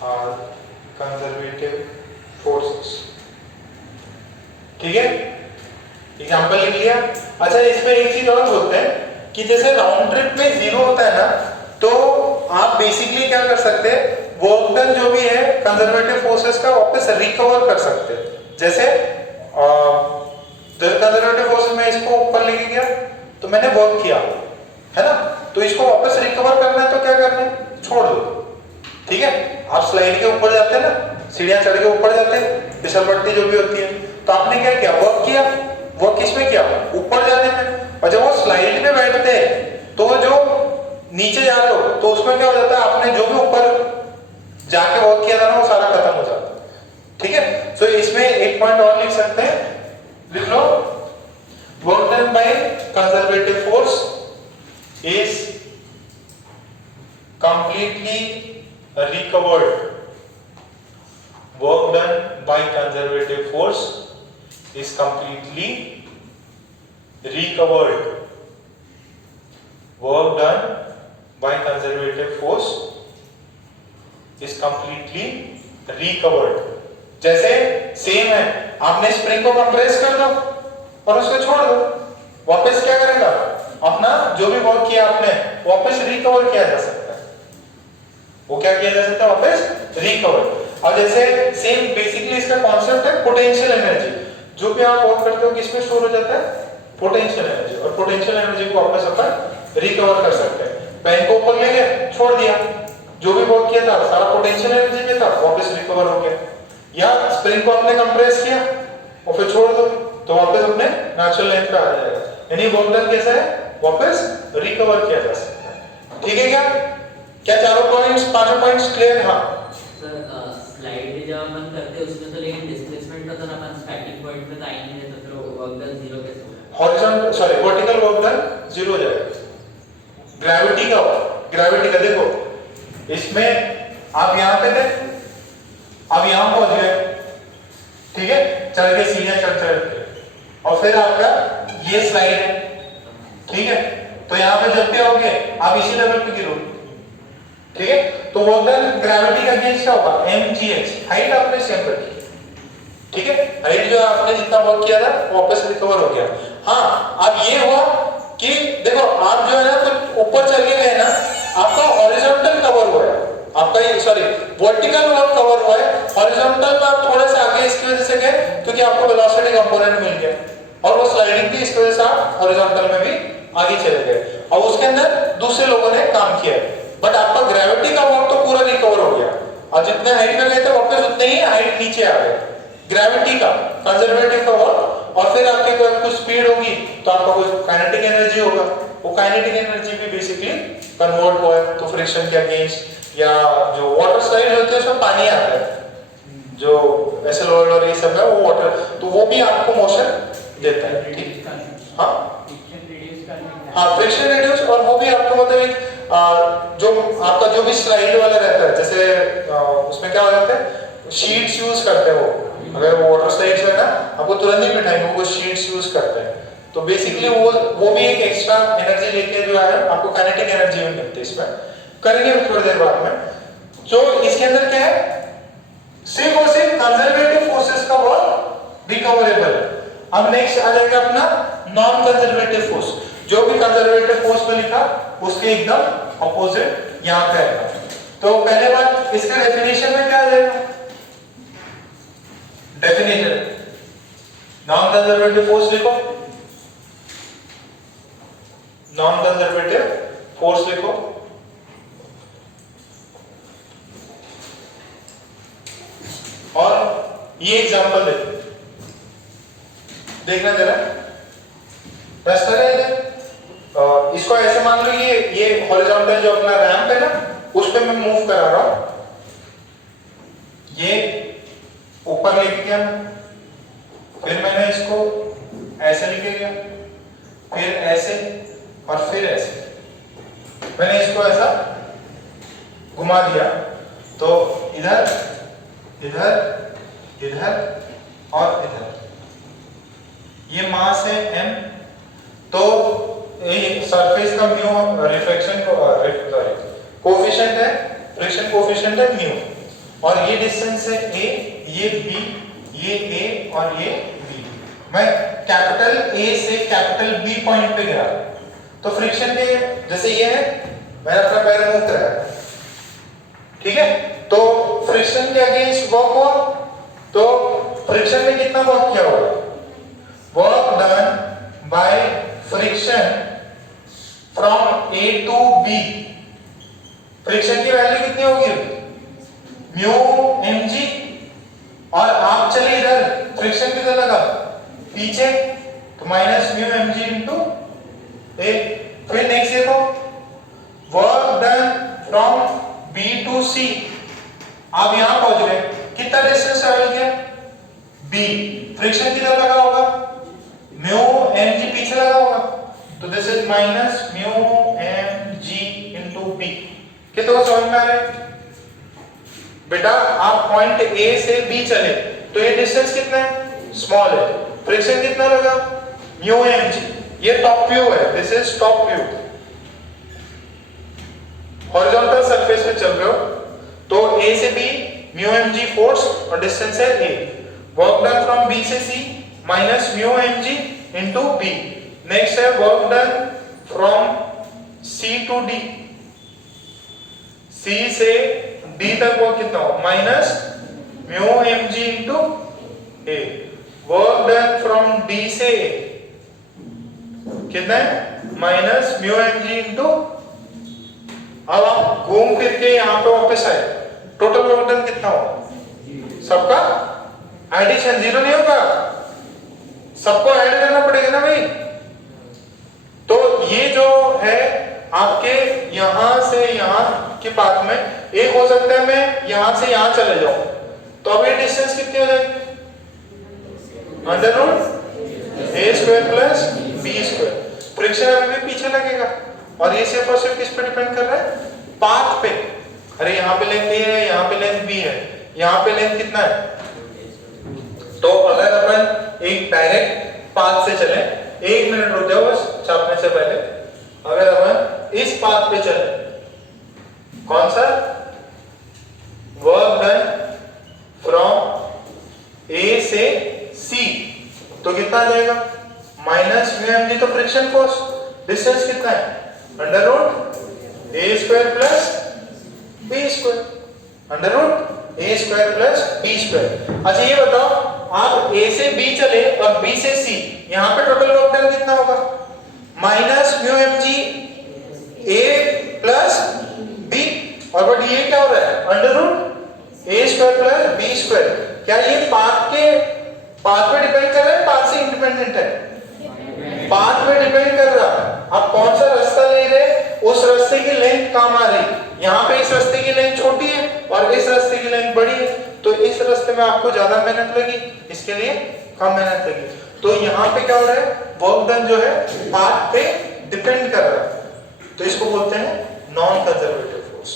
are conservative forces. ठीक है, example लिख लिया. अच्छा, इसमें एक चीज और बोलते हैं कि जैसे राउंड ट्रिप में 0 होता है ना, तो आप बेसिकली क्या कर सकते हैं? वर्क डन जो भी है कंजर्वेटिव फोर्सेस का वापस रिकवर कर सकते हैं. जैसे कंजर्वेटिव फोर्सेस में इसको ऊपर लेके गया तो मैंने वर्क किया है ना, तो इसको वापस रिकवर करना है तो क्या करना है? छोड़ दो. ठीक है, आप स्लाइड के ऊपर जाते हैं ना, सीढ़ियां चढ़ के ऊपर जाते हैं, फिसल पट्टी जो भी होती है। तो आपने क्या किया, वर्क किया, वर्क किसमें किया, ऊपर जाने में। और जब वो स्लाइड में बैठते हैं तो जो नीचे जाते हो तो उसमें क्या हो जाता है, आपने जो भी ऊपर जाके वर्क किया था ना वो सारा खत्म हो जाता है। ठीक है, सो इसमें एक पॉइंट और लिख सकते हैं, लिख लो, work done by conservative force is completely recovered. Work done by conservative force is completely recovered. Work done by conservative force is completely recovered. जैसे सेम है, आपने स्प्रिंग को कंप्रेस कर दो और उसको छोड़ दो, वापस क्या करेगा, अपना जो भी वर्क किया आपने वापस रिकवर किया जा सकता है। वो क्या किया जा सकता है, वापस रिकवर। और जैसे सेम बेसिकली इसका कॉन्सेप्ट है पोटेंशियल एनर्जी। जो भी आप वर्क करते हो किसमें स्टोर हो जाता है, पोटेंशियल एनर्जी, और पोटेंशियल एनर्जी को वापस अपन रिकवर कर सकते हैं। पेन को ऊपर ले गए, छोड़ दिया, जो भी वर्क किया था सारा पोटेंशियल एनर्जी में था, वापस रिकवर हो गया। या स्प्रिंग को आपने कंप्रेस किया और फिर छोड़ दो तो वापस अपने नेचुरल लेंथ पे आ जाएगा। यानी वर्क डन कैसा है, वापस रिकवर किया जा सकता है। ठीक है, क्या चारों पॉइंट्स, पांचों पॉइंट्स क्लियर? हाँ सर, स्लाइड पे जब अपन करते हैं उसमें तो लेकिन डिस्प्लेसमेंट का तो ना, अपन स्टैटिक पॉइंट पे तो आई नहीं है, तो फिर वर्क डन जीरो कैसे होगा? Horizontal sorry vertical work done zero हो जाएगा। ग्रेविटी का देखो, इसमें आप यहां पे थे, अब यहां पहुंच गए, ठीक है, चल के सीधे चल के, और फिर आपका ये स्लाइड है, ठीक है, तो यहां पे जब भी आओगे आप इसी लेवल पे गिरोगे। ठीक है, तो वर्क डन ग्रेविटी का अगेंस्ट क्या होगा, mgh, हाइट आपने सेम रखी, ठीक है, हाइट जो आपने जितना वर्क किया था वापस रिकवर हो गया। हाँ, अब ये हुआ कि देखो आप जो है ना तो ऊपर चल के गए ना, आपका हॉरिजॉन्टल कवर हुआ है, आपका ये सॉरी वर्टिकल वर्क कवर हुआ है, हॉरिजॉन्टल में आप थोड़ा सा आगे इसकी वजह से गए क्योंकि आपको वेलोसिटी कंपोनेंट मिल गया, और वो स्लाइडिंग थी इसकी वजह से आप हॉरिजॉन्टल में भी आगे चले गए, और उसके अंदर दूसरे लोगों ने काम किया, बट आपका ग्रेविटी का वर्क तो पूरा रिकवर हो गया, और जितने हाइट में गए थे वापस उतने ही हाइट नीचे आ गए। ग्रेविटी का कंजर्वेटिव का वर्क, और फिर आपकी कोई कुछ स्पीड होगी तो आपका कुछ काइनेटिक एनर्जी होगा, वो काइनेटिक एनर्जी भी बेसिकली कन्वर्ट हुआ है तो फ्रिक्शन के अगेंस्ट, या जो वाटर स्लाइड होती है उसमें पानी आता है, जो वेसल और ये सब है वो वाटर, तो वो भी आपको मोशन देता है। ठीक, हाँ हाँ, फ्रिक्शन रिड्यूस, और वो भी आपको मतलब एक जो आपका जो भी स्लाइड वाला रहता है, जैसे उसमें क्या हो जाता है, शीट्स यूज करते हैं वो, अगर वो वाटर स्लाइड्स है ना आपको तुरंत नहीं बिठाएंगे, वो शीट्स यूज करते हैं, तो बेसिकली वो भी एक एक्स्ट्रा एनर्जी लेके जो है आपको काइनेटिक एनर्जी भी मिलती है। इसमें करेंगे थोड़ी देर बाद में। जो इसके अंदर क्या है, सिर्फ और सिर्फ कंजर्वेटिव फोर्सेस का वर्क रिकवरेबल है। अब नेक्स्ट आ जाएगा अपना नॉन कंजर्वेटिव फोर्स, जो भी कंजर्वेटिव फोर्स में लिखा उसके एकदम अपोजिट यहां पे आएगा। तो पहले बात इसका डेफिनेशन में क्या आ जाएगा, डेफिनेशन नॉन कंजर्वेटिव फोर्स लिखो, नॉन कंजर्वेटिव फोर्स लिखो, और ये एग्जांपल देखना जरा, रास्ता है, इसको ऐसे मान लो ये हॉरिजॉन्टल जो अपना रैंप है ना उस पे मैं मूव करा रहा हूं, ये ऊपर लेके गया, फिर मैंने इसको ऐसे लेके गया, फिर ऐसे, और फिर ऐसे, मैंने इसको ऐसा घुमा दिया, तो इधर इधर इधर और इधर, ये मास है m, तो सरफेस का म्यू रिफ्लेक्शन कोएफिशिएंट है, फ्रिक्शन कोएफिशिएंट है म्यू, और ये डिस्टेंस है a, ये b, ये a और ये b। मैं कैपिटल A से कैपिटल B पॉइंट पे गया, तो फ्रिक्शन के जैसे ये है, मैंने अपना पैर मूव कराया, ठीक है, तो फ्रिक्शन के अगेंस्ट वर्क हुआ, तो फ्रिक्शन में कितना वर्क किया होगा, work done by friction from A to B, friction की वैल्यू कितनी होगी, म्यू mg आप चले इधर, फ्रिक्शन किधर लगा, पीछे, तो minus mu M G into a. फिर नेक्स्ट देखो, work done from B to C, आप यहां पहुंच गए, कितना डिस्टेंस ट्रेवल किया, बी, फ्रिक्शन किधर लगा होगा, म्यू एम जी पीछे लगा होगा, तो this is minus mu M G into B. कितना समझ में आ रहा है बेटा? आप पॉइंट ए से बी चले तो ये डिस्टेंस कितना है, स्मॉल है, फ्रिक्शन कितना लगा, म्यू एम जी, ये टॉप व्यू है, this is top view, horizontal surface पे चल रहे हो, तो ए से B mu M g force और डिस्टेंस है a, work done from B से C minus mu M G into b. Next है work done from C to D, C से डी तक वो कितना हो, minus mu M G into a. Work done from D से A कितना है, minus mu M G into, अब आप घूम फिर के यहां पे वापस आए, टोटल वर्क डन कितना हो, सबका एडिशन जीरो नहीं होगा, सबको ऐड करना पड़ेगा ना भाई। तो ये जो है आपके यहां से यहां के पाथ में, एक हो सकता है मैं यहां से यहां चले जाऊं, तो अब ये डिस्टेंस कितनी हो जाएगी, under root a square plus b square. Friction अभी भी पीछे लगेगा, और ये सिर्फ और सिर्फ किस पे डिपेंड कर रहा है, पाथ पे। अरे यहाँ पे लेंथ ए है, यहाँ पे लेंथ बी है, यहाँ पे लेंथ कितना है, तो अगर अपन एक डायरेक्ट पाथ से चले, एक मिनट रुक जाओ बस छापने से पहले, अगर अपन इस पाथ पे चले, कौन सा, वर्क डन फ्रॉम ए से सी, तो कितना आ जाएगा, माइनस म्यू एम जी, तो फ्रिक्शन फोर्स, डिस्टेंस कितना है, under root a square plus b square, under root a square plus b square. अच्छा ये बताओ, आप ए से बी चले और बी से सी, यहां पे टोटल वर्क डन कितना होगा, माइनस म्यू एम जी ए प्लस बी, और बट ये क्या हो रहा है, under root a square plus b square. क्या ये पाथ पे डिपेंड कर रहा है, पाथ से इंडिपेंडेंट है, पाथ पे डिपेंड कर रहा है, आप कौन सा रास्ता ले रहे, उस रास्ते की लेंथ कम आ रही, यहाँ पे इस रास्ते की लेंथ छोटी है और इस रास्ते की लेंथ बड़ी है, तो इस रास्ते में आपको ज्यादा मेहनत लगी, इसके लिए कम मेहनत लगी। तो यहाँ पे क्या हो रहा है, वर्क डन जो है पाथ पे डिपेंड कर रहा है, तो इसको बोलते हैं नॉन कंजर्वेटिव फोर्स।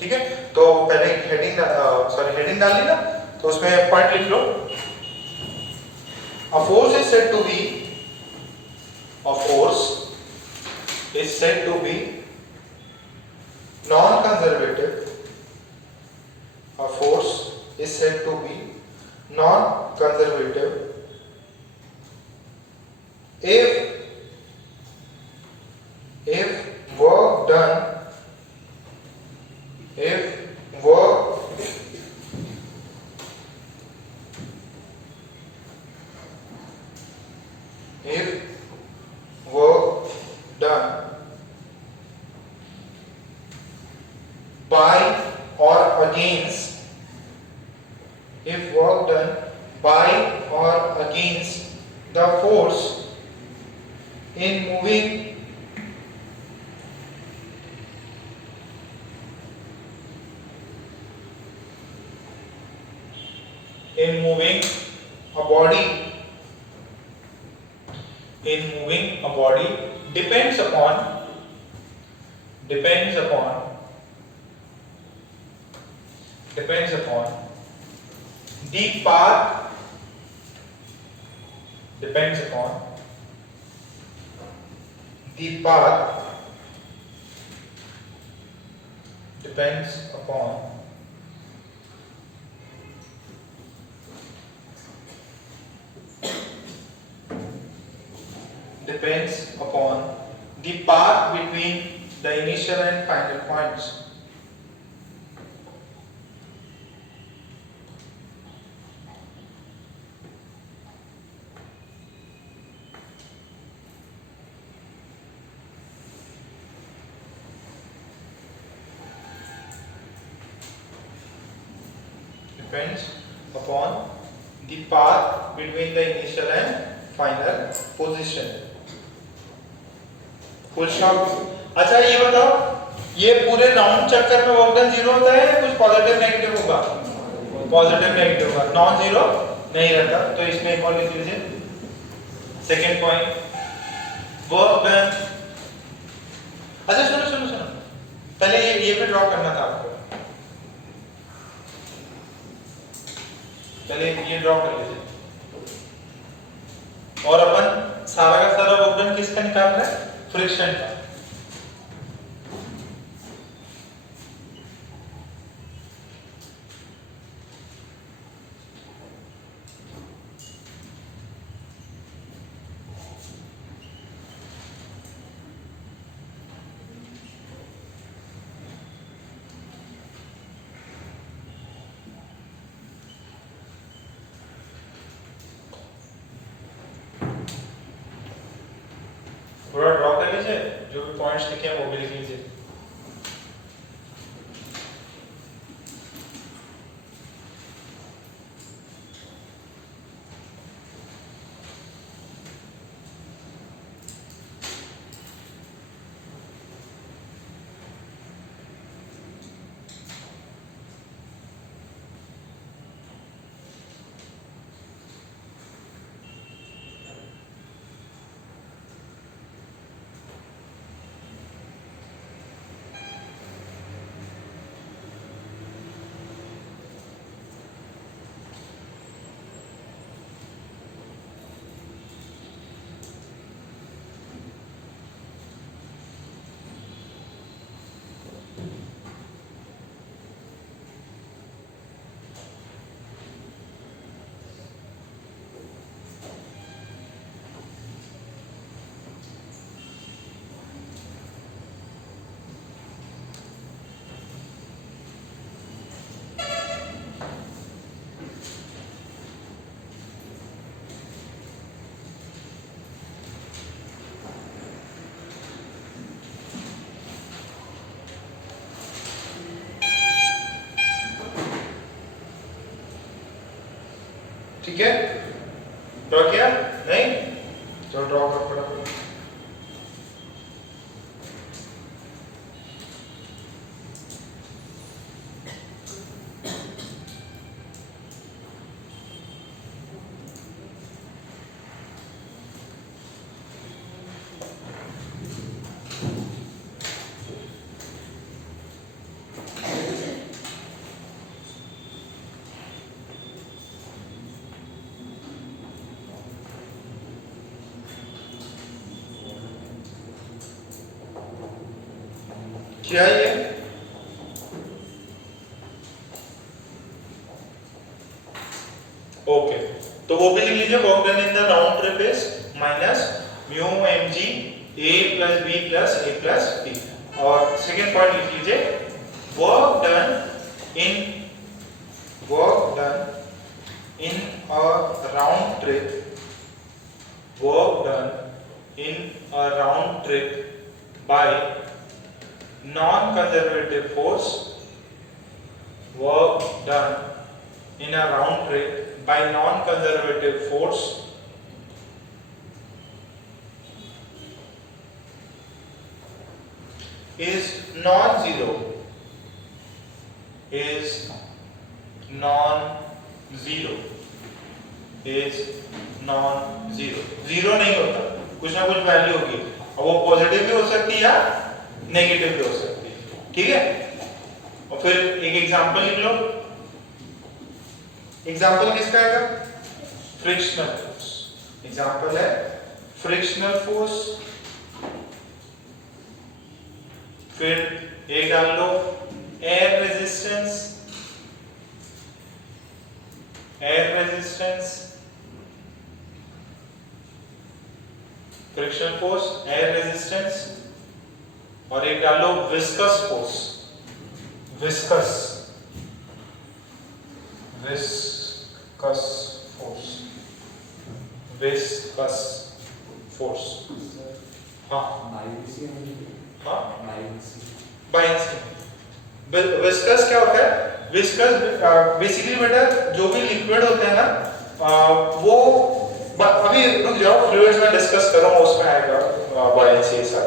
ठीक है, तो पहले हेडिंग डाल ली ना, तो उसमें पॉइंट लिख लो, a force is said to be non-conservative. A force is said to be non-conservative if work done by or against, if work done by or against the force in moving a body depends upon the path depends upon the path between the initial and final points. Depends upon the path between the initial and final position. Full stop. अच्छा ये बताओ, ये पूरे round चक्कर में work done zero होता है या कुछ पॉजिटिव नेगेटिव होगा? पॉजिटिव नेगेटिव होगा, नॉन जीरो नहीं रहता। तो इसमें एक और लिख लीजिए, सेकंड पॉइंट, वर्क डन। अच्छा सुनो सुनो सुनो, पहले ये भी ड्रॉ करना था आपको, पहले ये ड्रॉ कर लीजिए। और अपन सारा का सारा वर्क डन किसका निकाल रहे हैं? फ्रिक्शन का। थोड़ा ड्रॉ कर लीजिए, जो भी पॉइंट्स लिखे हैं वो भी लिख लीजिए। ठीक है, ड्रॉ किया? नहीं, चलो ड्रॉ कर पड़ा। क्या ये? ओके, तो वो भी लिख लीजिए, work done in the round trip is minus mu mg a plus b plus a plus b। और सेकेंड पॉइंट लिख लीजिए, work done in a round trip, work done in a round trip by non-conservative force, work done in a round trip by non-conservative force is non-zero, is non-zero, is non-zero। Zero नहीं होता, कुछ ना कुछ value होगी, और वो positive भी हो सकती है या नेगेटिव भी हो सकती है। ठीक है, और फिर एक एग्जांपल लिख लो। एग्जांपल किसका है? Frictional force. एग्जांपल है फ्रिक्शनल फोर्स। फिर एक डाल लो air resistance, air resistance, frictional force, air resistance, और एक डालो viscous force, viscous viscous force, viscous force. हाँ हाँ, बाइंसी। विस्कस क्या होता है? विस्कस बेसिकली बेटा जो भी लिक्विड होते हैं ना, वो अभी रुक जाओ, फ्लूइड्स में डिस्कस कर रहा हूँ, उसमें आएगा बॉयंसी ये सब।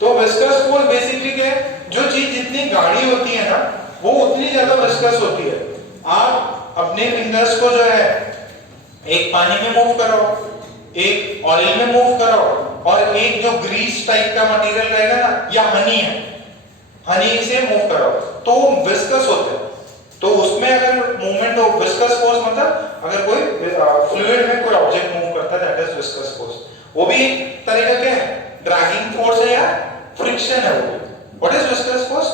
तो विस्कस फोर्स बेसिकली क्या है, जो चीज जितनी गाढ़ी होती है ना वो उतनी ज्यादा विस्कस होती है। आप अपने फिंगर्स को जो है एक पानी में मूव कराओ, एक ऑयल में मूव कराओ, और एक जो ग्रीस टाइप का मटेरियल रहेगा ना, या हनी है, हनी से मूव कराओ, तो विस्कस होता है। तो उसमें अगर मूवमेंट हो, विस्कस फोर्स मतलब अगर कोई फ्लूइड में कोई ऑब्जेक्ट मूव करता है, दैट इज विस्कस फोर्स। वो भी एक तरह का क्या है, ड्रैगिंग फोर्स है या फ्रिक्शन है वो। What is viscous force?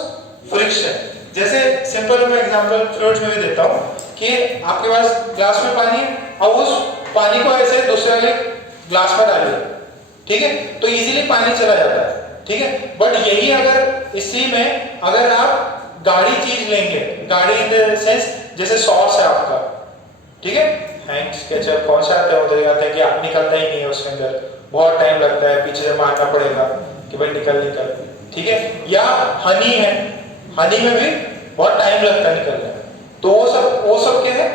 Friction. जैसे सिंपल मैं एग्जांपल फ्लूइड्स में भी देता हूं कि आपके पास ग्लास में पानी है, और उस पानी को ऐसे दूसरे वाले ग्लास में डालिए, ठीक है, तो इजीली पानी चला जाता है, ठीक है। बट यही अगर इसी में अगर आप गाढ़ी चीज लेंगे, गाढ़ी इन द सेंस जैसे सॉस है आपका, ठीक है, हैंक्स केचप कौन सा आता है, उधर आता है कि आप निकलता ही नहीं है उसके अंदर, बहुत टाइम लगता है, पीछे से मारना पड़ेगा कि भाई निकल निकल, ठीक है। या हनी है, हनी में भी बहुत टाइम लगता है निकलने, तो वो सब क्या है,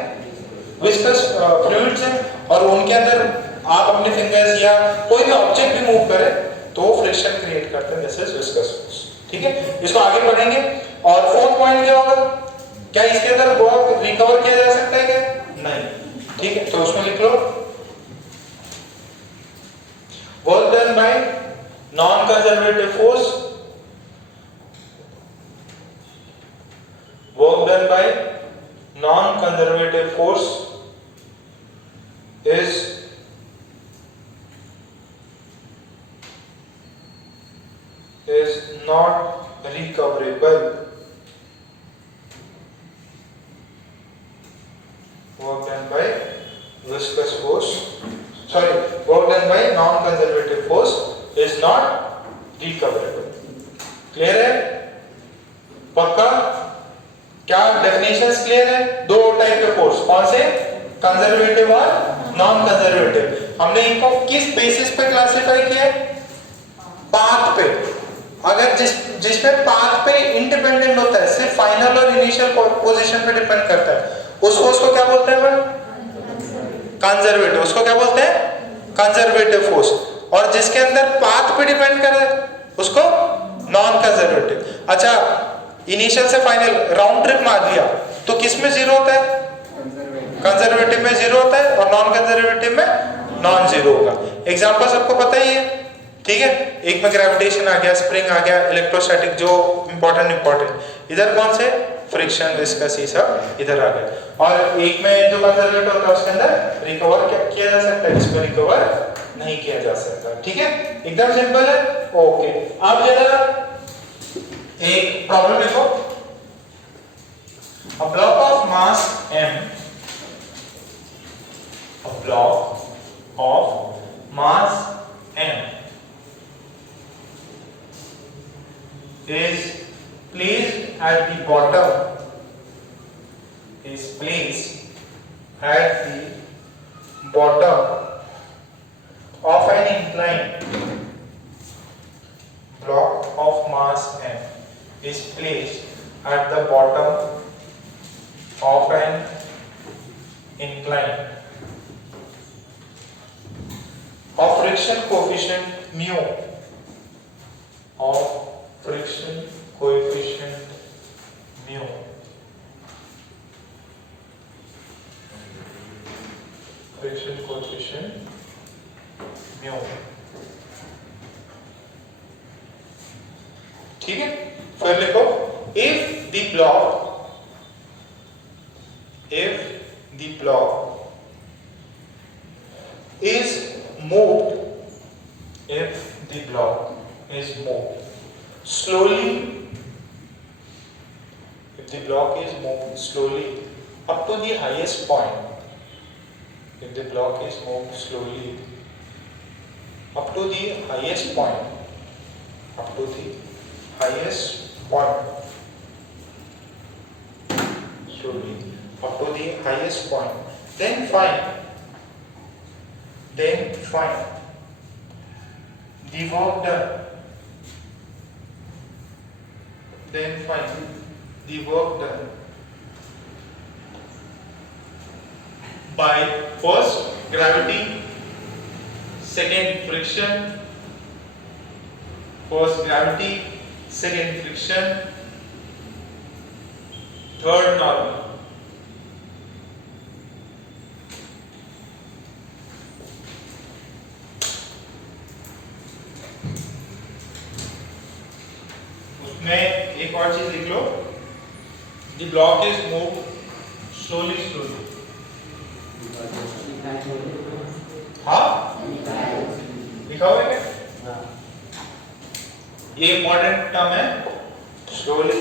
विस्कस फ्लूइड्स है, और उनके अंदर आप अपने फिंगर्स या कोई भी ऑब्जेक्ट भी मूव करें तो वो फ्रिक्शन क्रिएट करते हैं, दिस इज विस्कस फोर्स, ठीक है। इसको आगे पढ़ेंगे। और फोर्थ पॉइंट क्या होगा, क्या इसके अंदर वर्क रिकवर किया जा सकता है क्या? नहीं, ठीक है, तो उसमें लिख लो work done by non conservative force, work done by non conservative force is not recoverable. Work done by viscous force, sorry, work done by non-conservative force is not recoverable. Clear है? पक्का? क्या डेफिनेशंस क्लियर है? दो type के force, कौन से? Conservative और non conservative. हमने इनको किस बेसिस पे क्लासिफाई किया? पाथ पे। अगर जिसमें पाथ पे इंडिपेंडेंट होता है, सिर्फ फाइनल और इनिशियल पोजीशन पे डिपेंड करता है, उसको क्या बोलते हैं? कंजर्वेटिव। उसको क्या बोलते हैं? Conservative force. और जिसके अंदर पाथ पे डिपेंड कर रहा है उसको नॉन कंजर्वेटिव। अच्छा, इनिशियल से फाइनल राउंड ट्रिप मार दिया तो किस में जीरो होता है? कंजर्वेटिव में जीरो होता है, और नॉन कंजर्वेटिव में नॉन जीरो होगा। एग्जांपल सबको पता ही है, ठीक है। एक में ग्रेविटेशन आ गया, स्प्रिंग आ गया, इलेक्ट्रोस्टैटिक जो इंपॉर्टेंट, इधर कौन से? फ्रिक्शन, विस्कस, ये सब इधर आ गया। और एक में जो कंजर्वेटिव होता है उसके अंदर रिकवर किया जा सकता है, इसमें रिकवर नहीं किया जा सकता, ठीक है। एकदम सिंपल है, ओके। अब जरा एक प्रॉब्लम लिखो। A block of mass m, a block of mass m is placed at the bottom, is placed at the bottom of an incline. Block of mass m is placed at the bottom of an incline of friction coefficient mu, of friction coefficient mu, friction coefficient mu, ठीक है। फिर लिखो if the block is moved, if the block is moved slowly, if the block is moved slowly up to the highest point, if the block is moved slowly up to the highest point, up to the highest point, slowly up to the highest point, then find the work done, then find the work done by first gravity, second friction, first gravity, second friction, third normal. उसमें एक और चीज लिख लो, the block is moved slowly. हाँ लिखा हुआ है क्या? ये इम्पोर्टेंट टर्म है, slowly.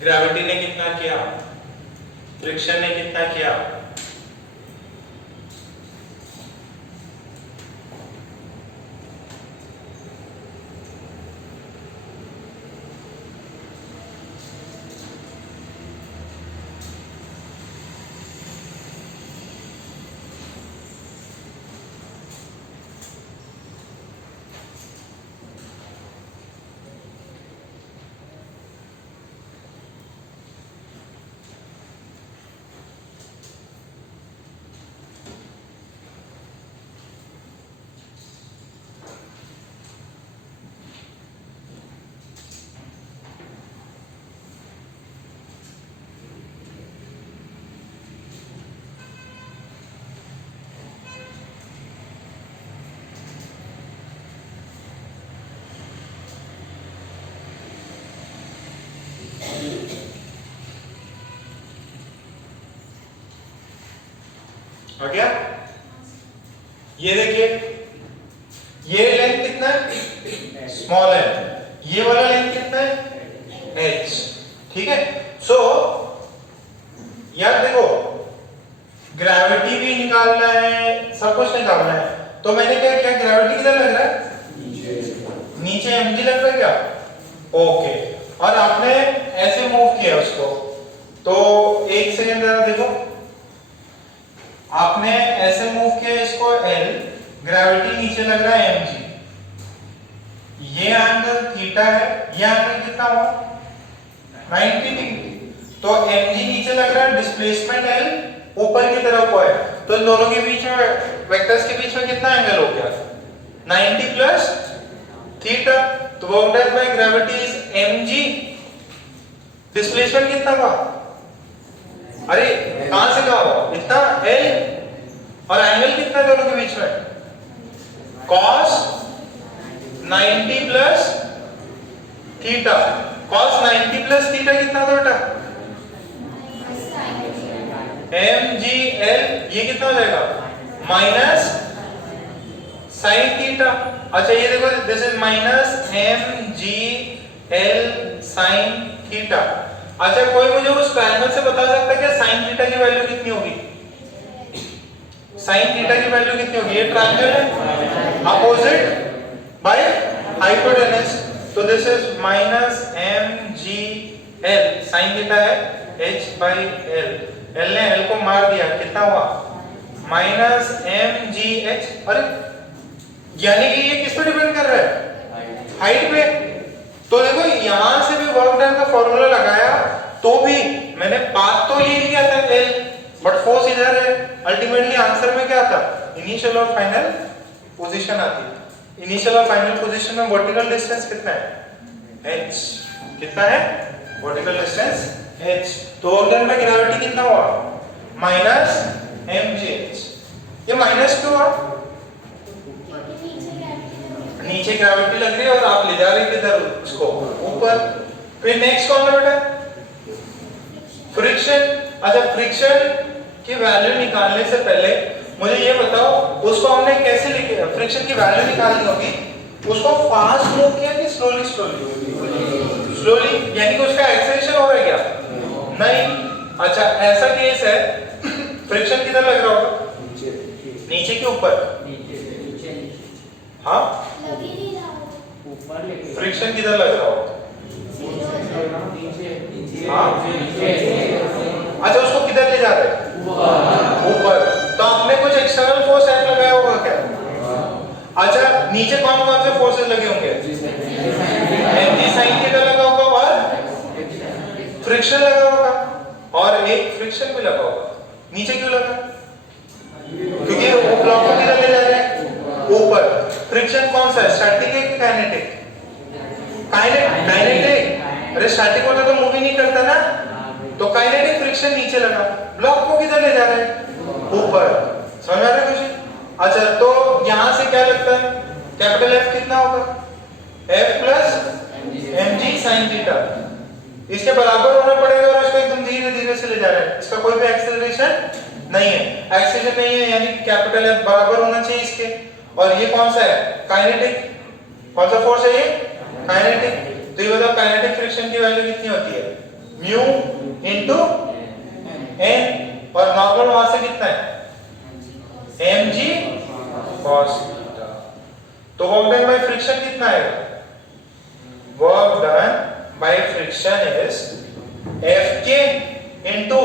ग्रेविटी ने कितना किया, फ्रिक्शन ने कितना किया, आ गया? ये देखिए, ये लेंथ कितना है, स्मॉल है, ये वाला लेंथ कितना है, h, ठीक है। सो यार देखो, ग्रेविटी भी निकालना है, सब कुछ निकालना है, तो मैंने क्या किया, ग्रेविटी किधर लग रहा है, नीचे mg लग रहा है क्या, ओके, और आपने ऐसे मूव किया उसको, तो एक सेकेंड जरा देखो, आपने ऐसे मूव किया इसको L, ग्रेविटी नीचे लग रहा है mg, ये एंगल थीटा है, ये एंगल कितना हुआ 90 डिग्री, तो mg नीचे लग रहा है, डिस्प्लेसमेंट L ऊपर की तरफ हुआ है, तो इन दोनों के बीच में, वेक्टर्स के बीच में कितना एंगल हो गया 90 प्लस थीटा, तो work done by gravity is mg, displacement कितना हुआ, अरे कहां से कहां हुआ, इतना L, और एंगल कितना है दोनों के बीच में, cos 90 plus theta, cos 90 plus theta कितना था बेटा, mgl, ये कितना हो जाएगा माइनस sin थीटा, अच्छा ये देखो, this is minus mgl sin theta. अच्छा कोई मुझे उस ट्रायंगल से बता सकता है क्या sin थीटा की वैल्यू कितनी होगी, sin थीटा की वैल्यू कितनी होगी, ये ट्रायंगल है अपोजिट बाय हाइपोटेनस, तो this is minus mgl, sin theta है h by l, l ने l को मार दिया, कितना हुआ माइनस mgh, अरे यानी कि ये किस पे डिपेंड कर रहा है, हाइट पे, तो देखो यहां से भी वर्क डन का फॉर्मूला लगाया, तो भी मैंने पाथ तो ये लिया था L, बट फोर्स इधर है, अल्टीमेटली आंसर में क्या आता, इनिशियल और फाइनल पोजीशन आती, इनिशियल और फाइनल पोजीशन में वर्टिकल डिस्टेंस कितना है h, कितना है वर्टिकल डिस्टेंस h, तो वर्क डन में ग्रेविटी कितना हुआ माइनस mgh, ये माइनस क्यों हुआ, नीचे ग्रेविटी लग रही है और आप ले जा रहे किधर उसको ऊपर। फिर नेक्स्ट कौन है बेटा, फ्रिक्शन। अच्छा फ्रिक्शन की वैल्यू निकालने से पहले मुझे ये बताओ, उसको हमने कैसे लिखे, फ्रिक्शन की वैल्यू निकालनी होगी, उसको फास्ट मूव किया कि स्लोली, स्लोली, यानी कि उसका एक्सेलरेशन हो रहा है क्या, नहीं, अच्छा ऐसा केस है फ्रिक्शन किधर लग रहा होगा? नीचे के ऊपर? हाँ फ्रिक्शन किधर लग रहा होगा? हाँ अच्छा उसको किधर ले जा रहे हैं? ऊपर। तो आपने कुछ एक्सटर्नल फोर्स ऐड लगाया होगा क्या? अच्छा नीचे कौन कौन से फोर्सेस लगे होंगे? mg sin थीटा लगा होगा और फ्रिक्शन लगा होगा और एक फ्रिक्शन भी लगा होगा। नीचे क्यों लगा? क्योंकि वो ब्लॉक को किधर ले जा रहे हैं? ऊपर। फ्रिक्शन कौन सा है, स्टैटिक है कि काइनेटिक? काइनेटिक। अरे स्टैटिक होता तो मूव ही नहीं करता ना, तो काइनेटिक फ्रिक्शन नीचे लगा, ब्लॉक को किधर ले जा रहे हैं? ऊपर। समझ आ रहा है कुछ? अच्छा तो यहां से क्या लगता है, कैपिटल F कितना होगा? F plus mg sin theta. इसके बराबर होना पड़ेगा और इसको एकदम धीरे धीरे से ले जा रहे हैं, इसका कोई भी एक्सेलरेशन नहीं है। एक्सेलरेशन नहीं है यानी कैपिटल F बराबर होना चाहिए इसके। और ये कौन सा है? काइनेटिक। कौन सा फोर्स है ये? काइनेटिक। तो ये बताओ काइनेटिक फ्रिक्शन की वैल्यू कितनी होती है? म्यू इनटू n और नॉर्मल वहां से कितना है? mg cos theta. तो वर्क डन बाय फ्रिक्शन कितना आएगा? Work done by friction is Fk into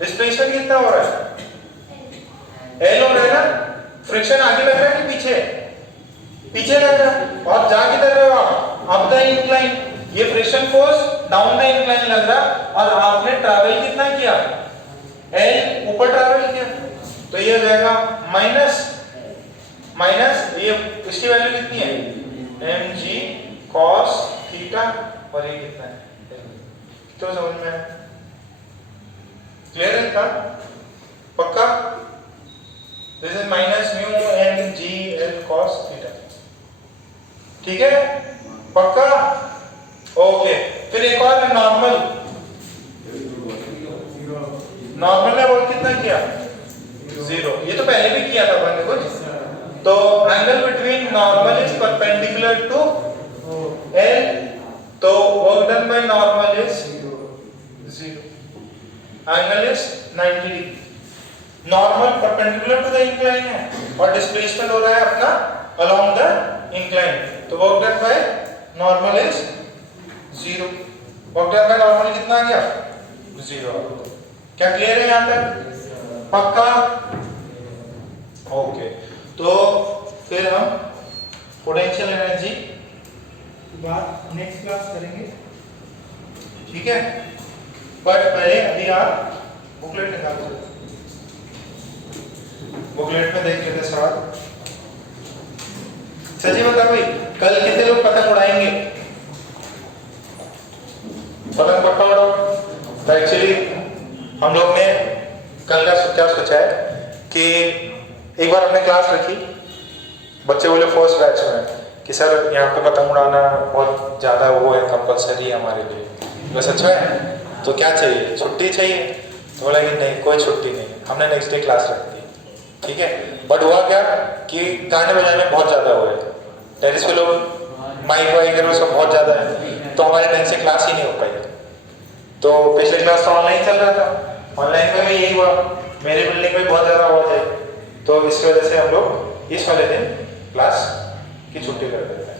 displacement कितना हो रहा है? L हो रहा है ना। फ्रिक्शन आगे लग रहा है कि पीछे? पीछे लग रहा है। और जा किधर रहे हो आप? Up the incline. ये friction force down the incline लग रहा और आपने ट्रैवल कितना किया? L ऊपर ट्रैवल किया। तो ये हो जाएगा माइनस ये इसकी वैल्यू कितनी है? mg cos थीटा और ये कितना है? तो समझ में आया? क्लियर है इतना? पक्का? This is minus mu N G L cos theta. ठीक है? पक्का? ओके। फिर एक और नॉर्मल ने वो कितना किया? 0। ये तो पहले भी किया था मैंने कुछ। तो angle between normal is perpendicular to L, तो work done by normal is 0। Angle is 90 degree. Normal perpendicular to the incline है और डिस्प्लेसमेंट हो रहा है अपना अलोंग द इंक्लाइन, तो work done by normal is 0। Work done by normal कितना आ गया? 0। क्या क्लियर है यहां तक? पक्का? ओके। तो फिर हम पोटेंशियल एनर्जी बात नेक्स्ट क्लास करेंगे, ठीक है? बट पहले अभी आप बुकलेट निकाल दो। बुकलेट में देख लेते सवाल। सची बता भाई, कल कितने लोग पतंग उड़ाएंगे? पतंग पक्का उड़ाओ। तो एक्चुअली हम लोग ने कल का क्या सोचा है कि एक बार हमने क्लास रखी, बच्चे बोले फर्स्ट बैच में कि सर यहाँ पे पतंग उड़ाना बहुत ज़्यादा वो है, कंपलसरी है हमारे लिए। बस अच्छा है, तो क्या चाहिए? छुट्टी चाहिए? तो बोला कि नहीं कोई छुट्टी नहीं, हमने नेक्स्ट डे क्लास रख दी, ठीक है? बट हुआ क्या कि गाने बजाने बहुत ज़्यादा हुए, टेरिस पे लोग माइक वाइक सब बहुत ज़्यादा है, तो हमारे ढंग से क्लास ही नहीं हो पाई। तो पिछले क्लास तो ऑनलाइन चल रहा था, ऑनलाइन में भी यही हुआ, मेरे बिल्डिंग में बहुत ज़्यादा आवाज़ है, तो इसकी वजह से हम लोग इस वाले दिन क्लास की छुट्टी कर देते हैं,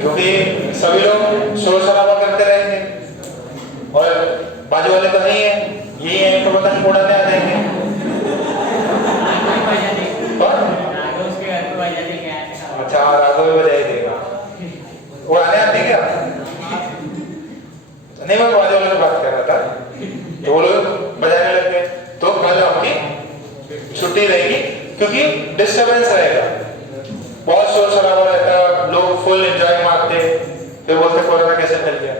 क्योंकि सभी लोग शोर शराबा करते रहेंगे और बाजू वाले तो नहीं है, यही है तो पतंग उड़ाने आ जाएंगे। अच्छा राघव भी बजाई देगा, उड़ाने आते क्या? नहीं, मैं बाजू वाले से बात कर रहा था, तो वो लोग बजाने लग गए। तो कल आपकी छुट्टी रहेगी क्योंकि डिस्टर्बेंस रहेगा, बहुत शोर शराबा रहता, लोग फुल एंजॉय मारते, फिर बोलते कोरोना कैसे फैल गया,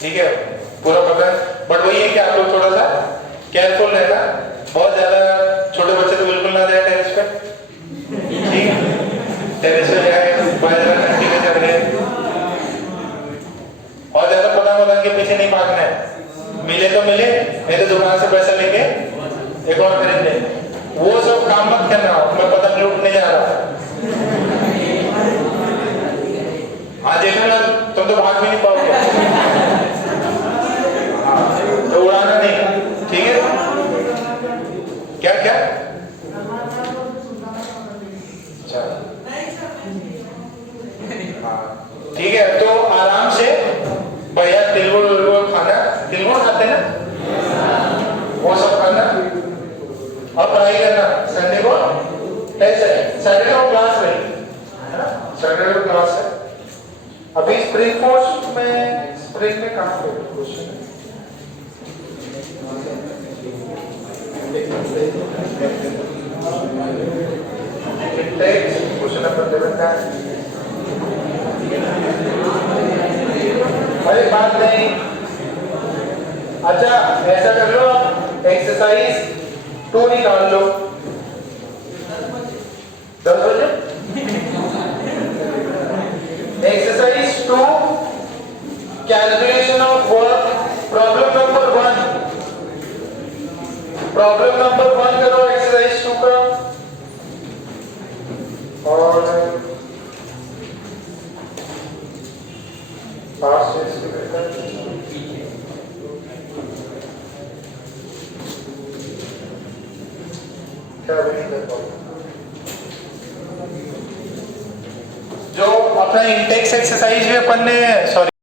ठीक है? पूरा पता है। बट वही है कि आप लोग थोड़ा सा केयरफुल रहना, बहुत ज्यादा छोटे बच्चे तो बिल्कुल ना जाए टेरिस पे, ठीक है? टेरिस पे जाके कंटिन्यू कर रहे और ज्यादा पतंग के पीछे नहीं भागना है, मिले तो मिले, नहीं तो दुकान से पैसा लेके एक और खरीद ले, वो सब काम मत करना। मैं पतंग लूटने जा रहा आज देखना, तुम तो भाग भी नहीं पाओगे। त्रिकोण आते हैं ना, वो सब करना और पढ़ाई करना। संडे को टेस्ट है, सैटरडे को क्लास रही है ना, सैटरडे को क्लास है। अभी स्प्रिंग कोर्स में कहाँ पे क्वेश्चन है? क्वेश्चन नंबर 11 का है। अरे बात नहीं, अच्छा ऐसा कर लो, एक्सरसाइज 2 निकाल लो 10 बजे। Exercise 2 calculation of work, problem number 1 करो एक्सरसाइज 2 का। और पास क्या जो अपना इंटेक्स एक्सरसाइज भी अपन ने, सॉरी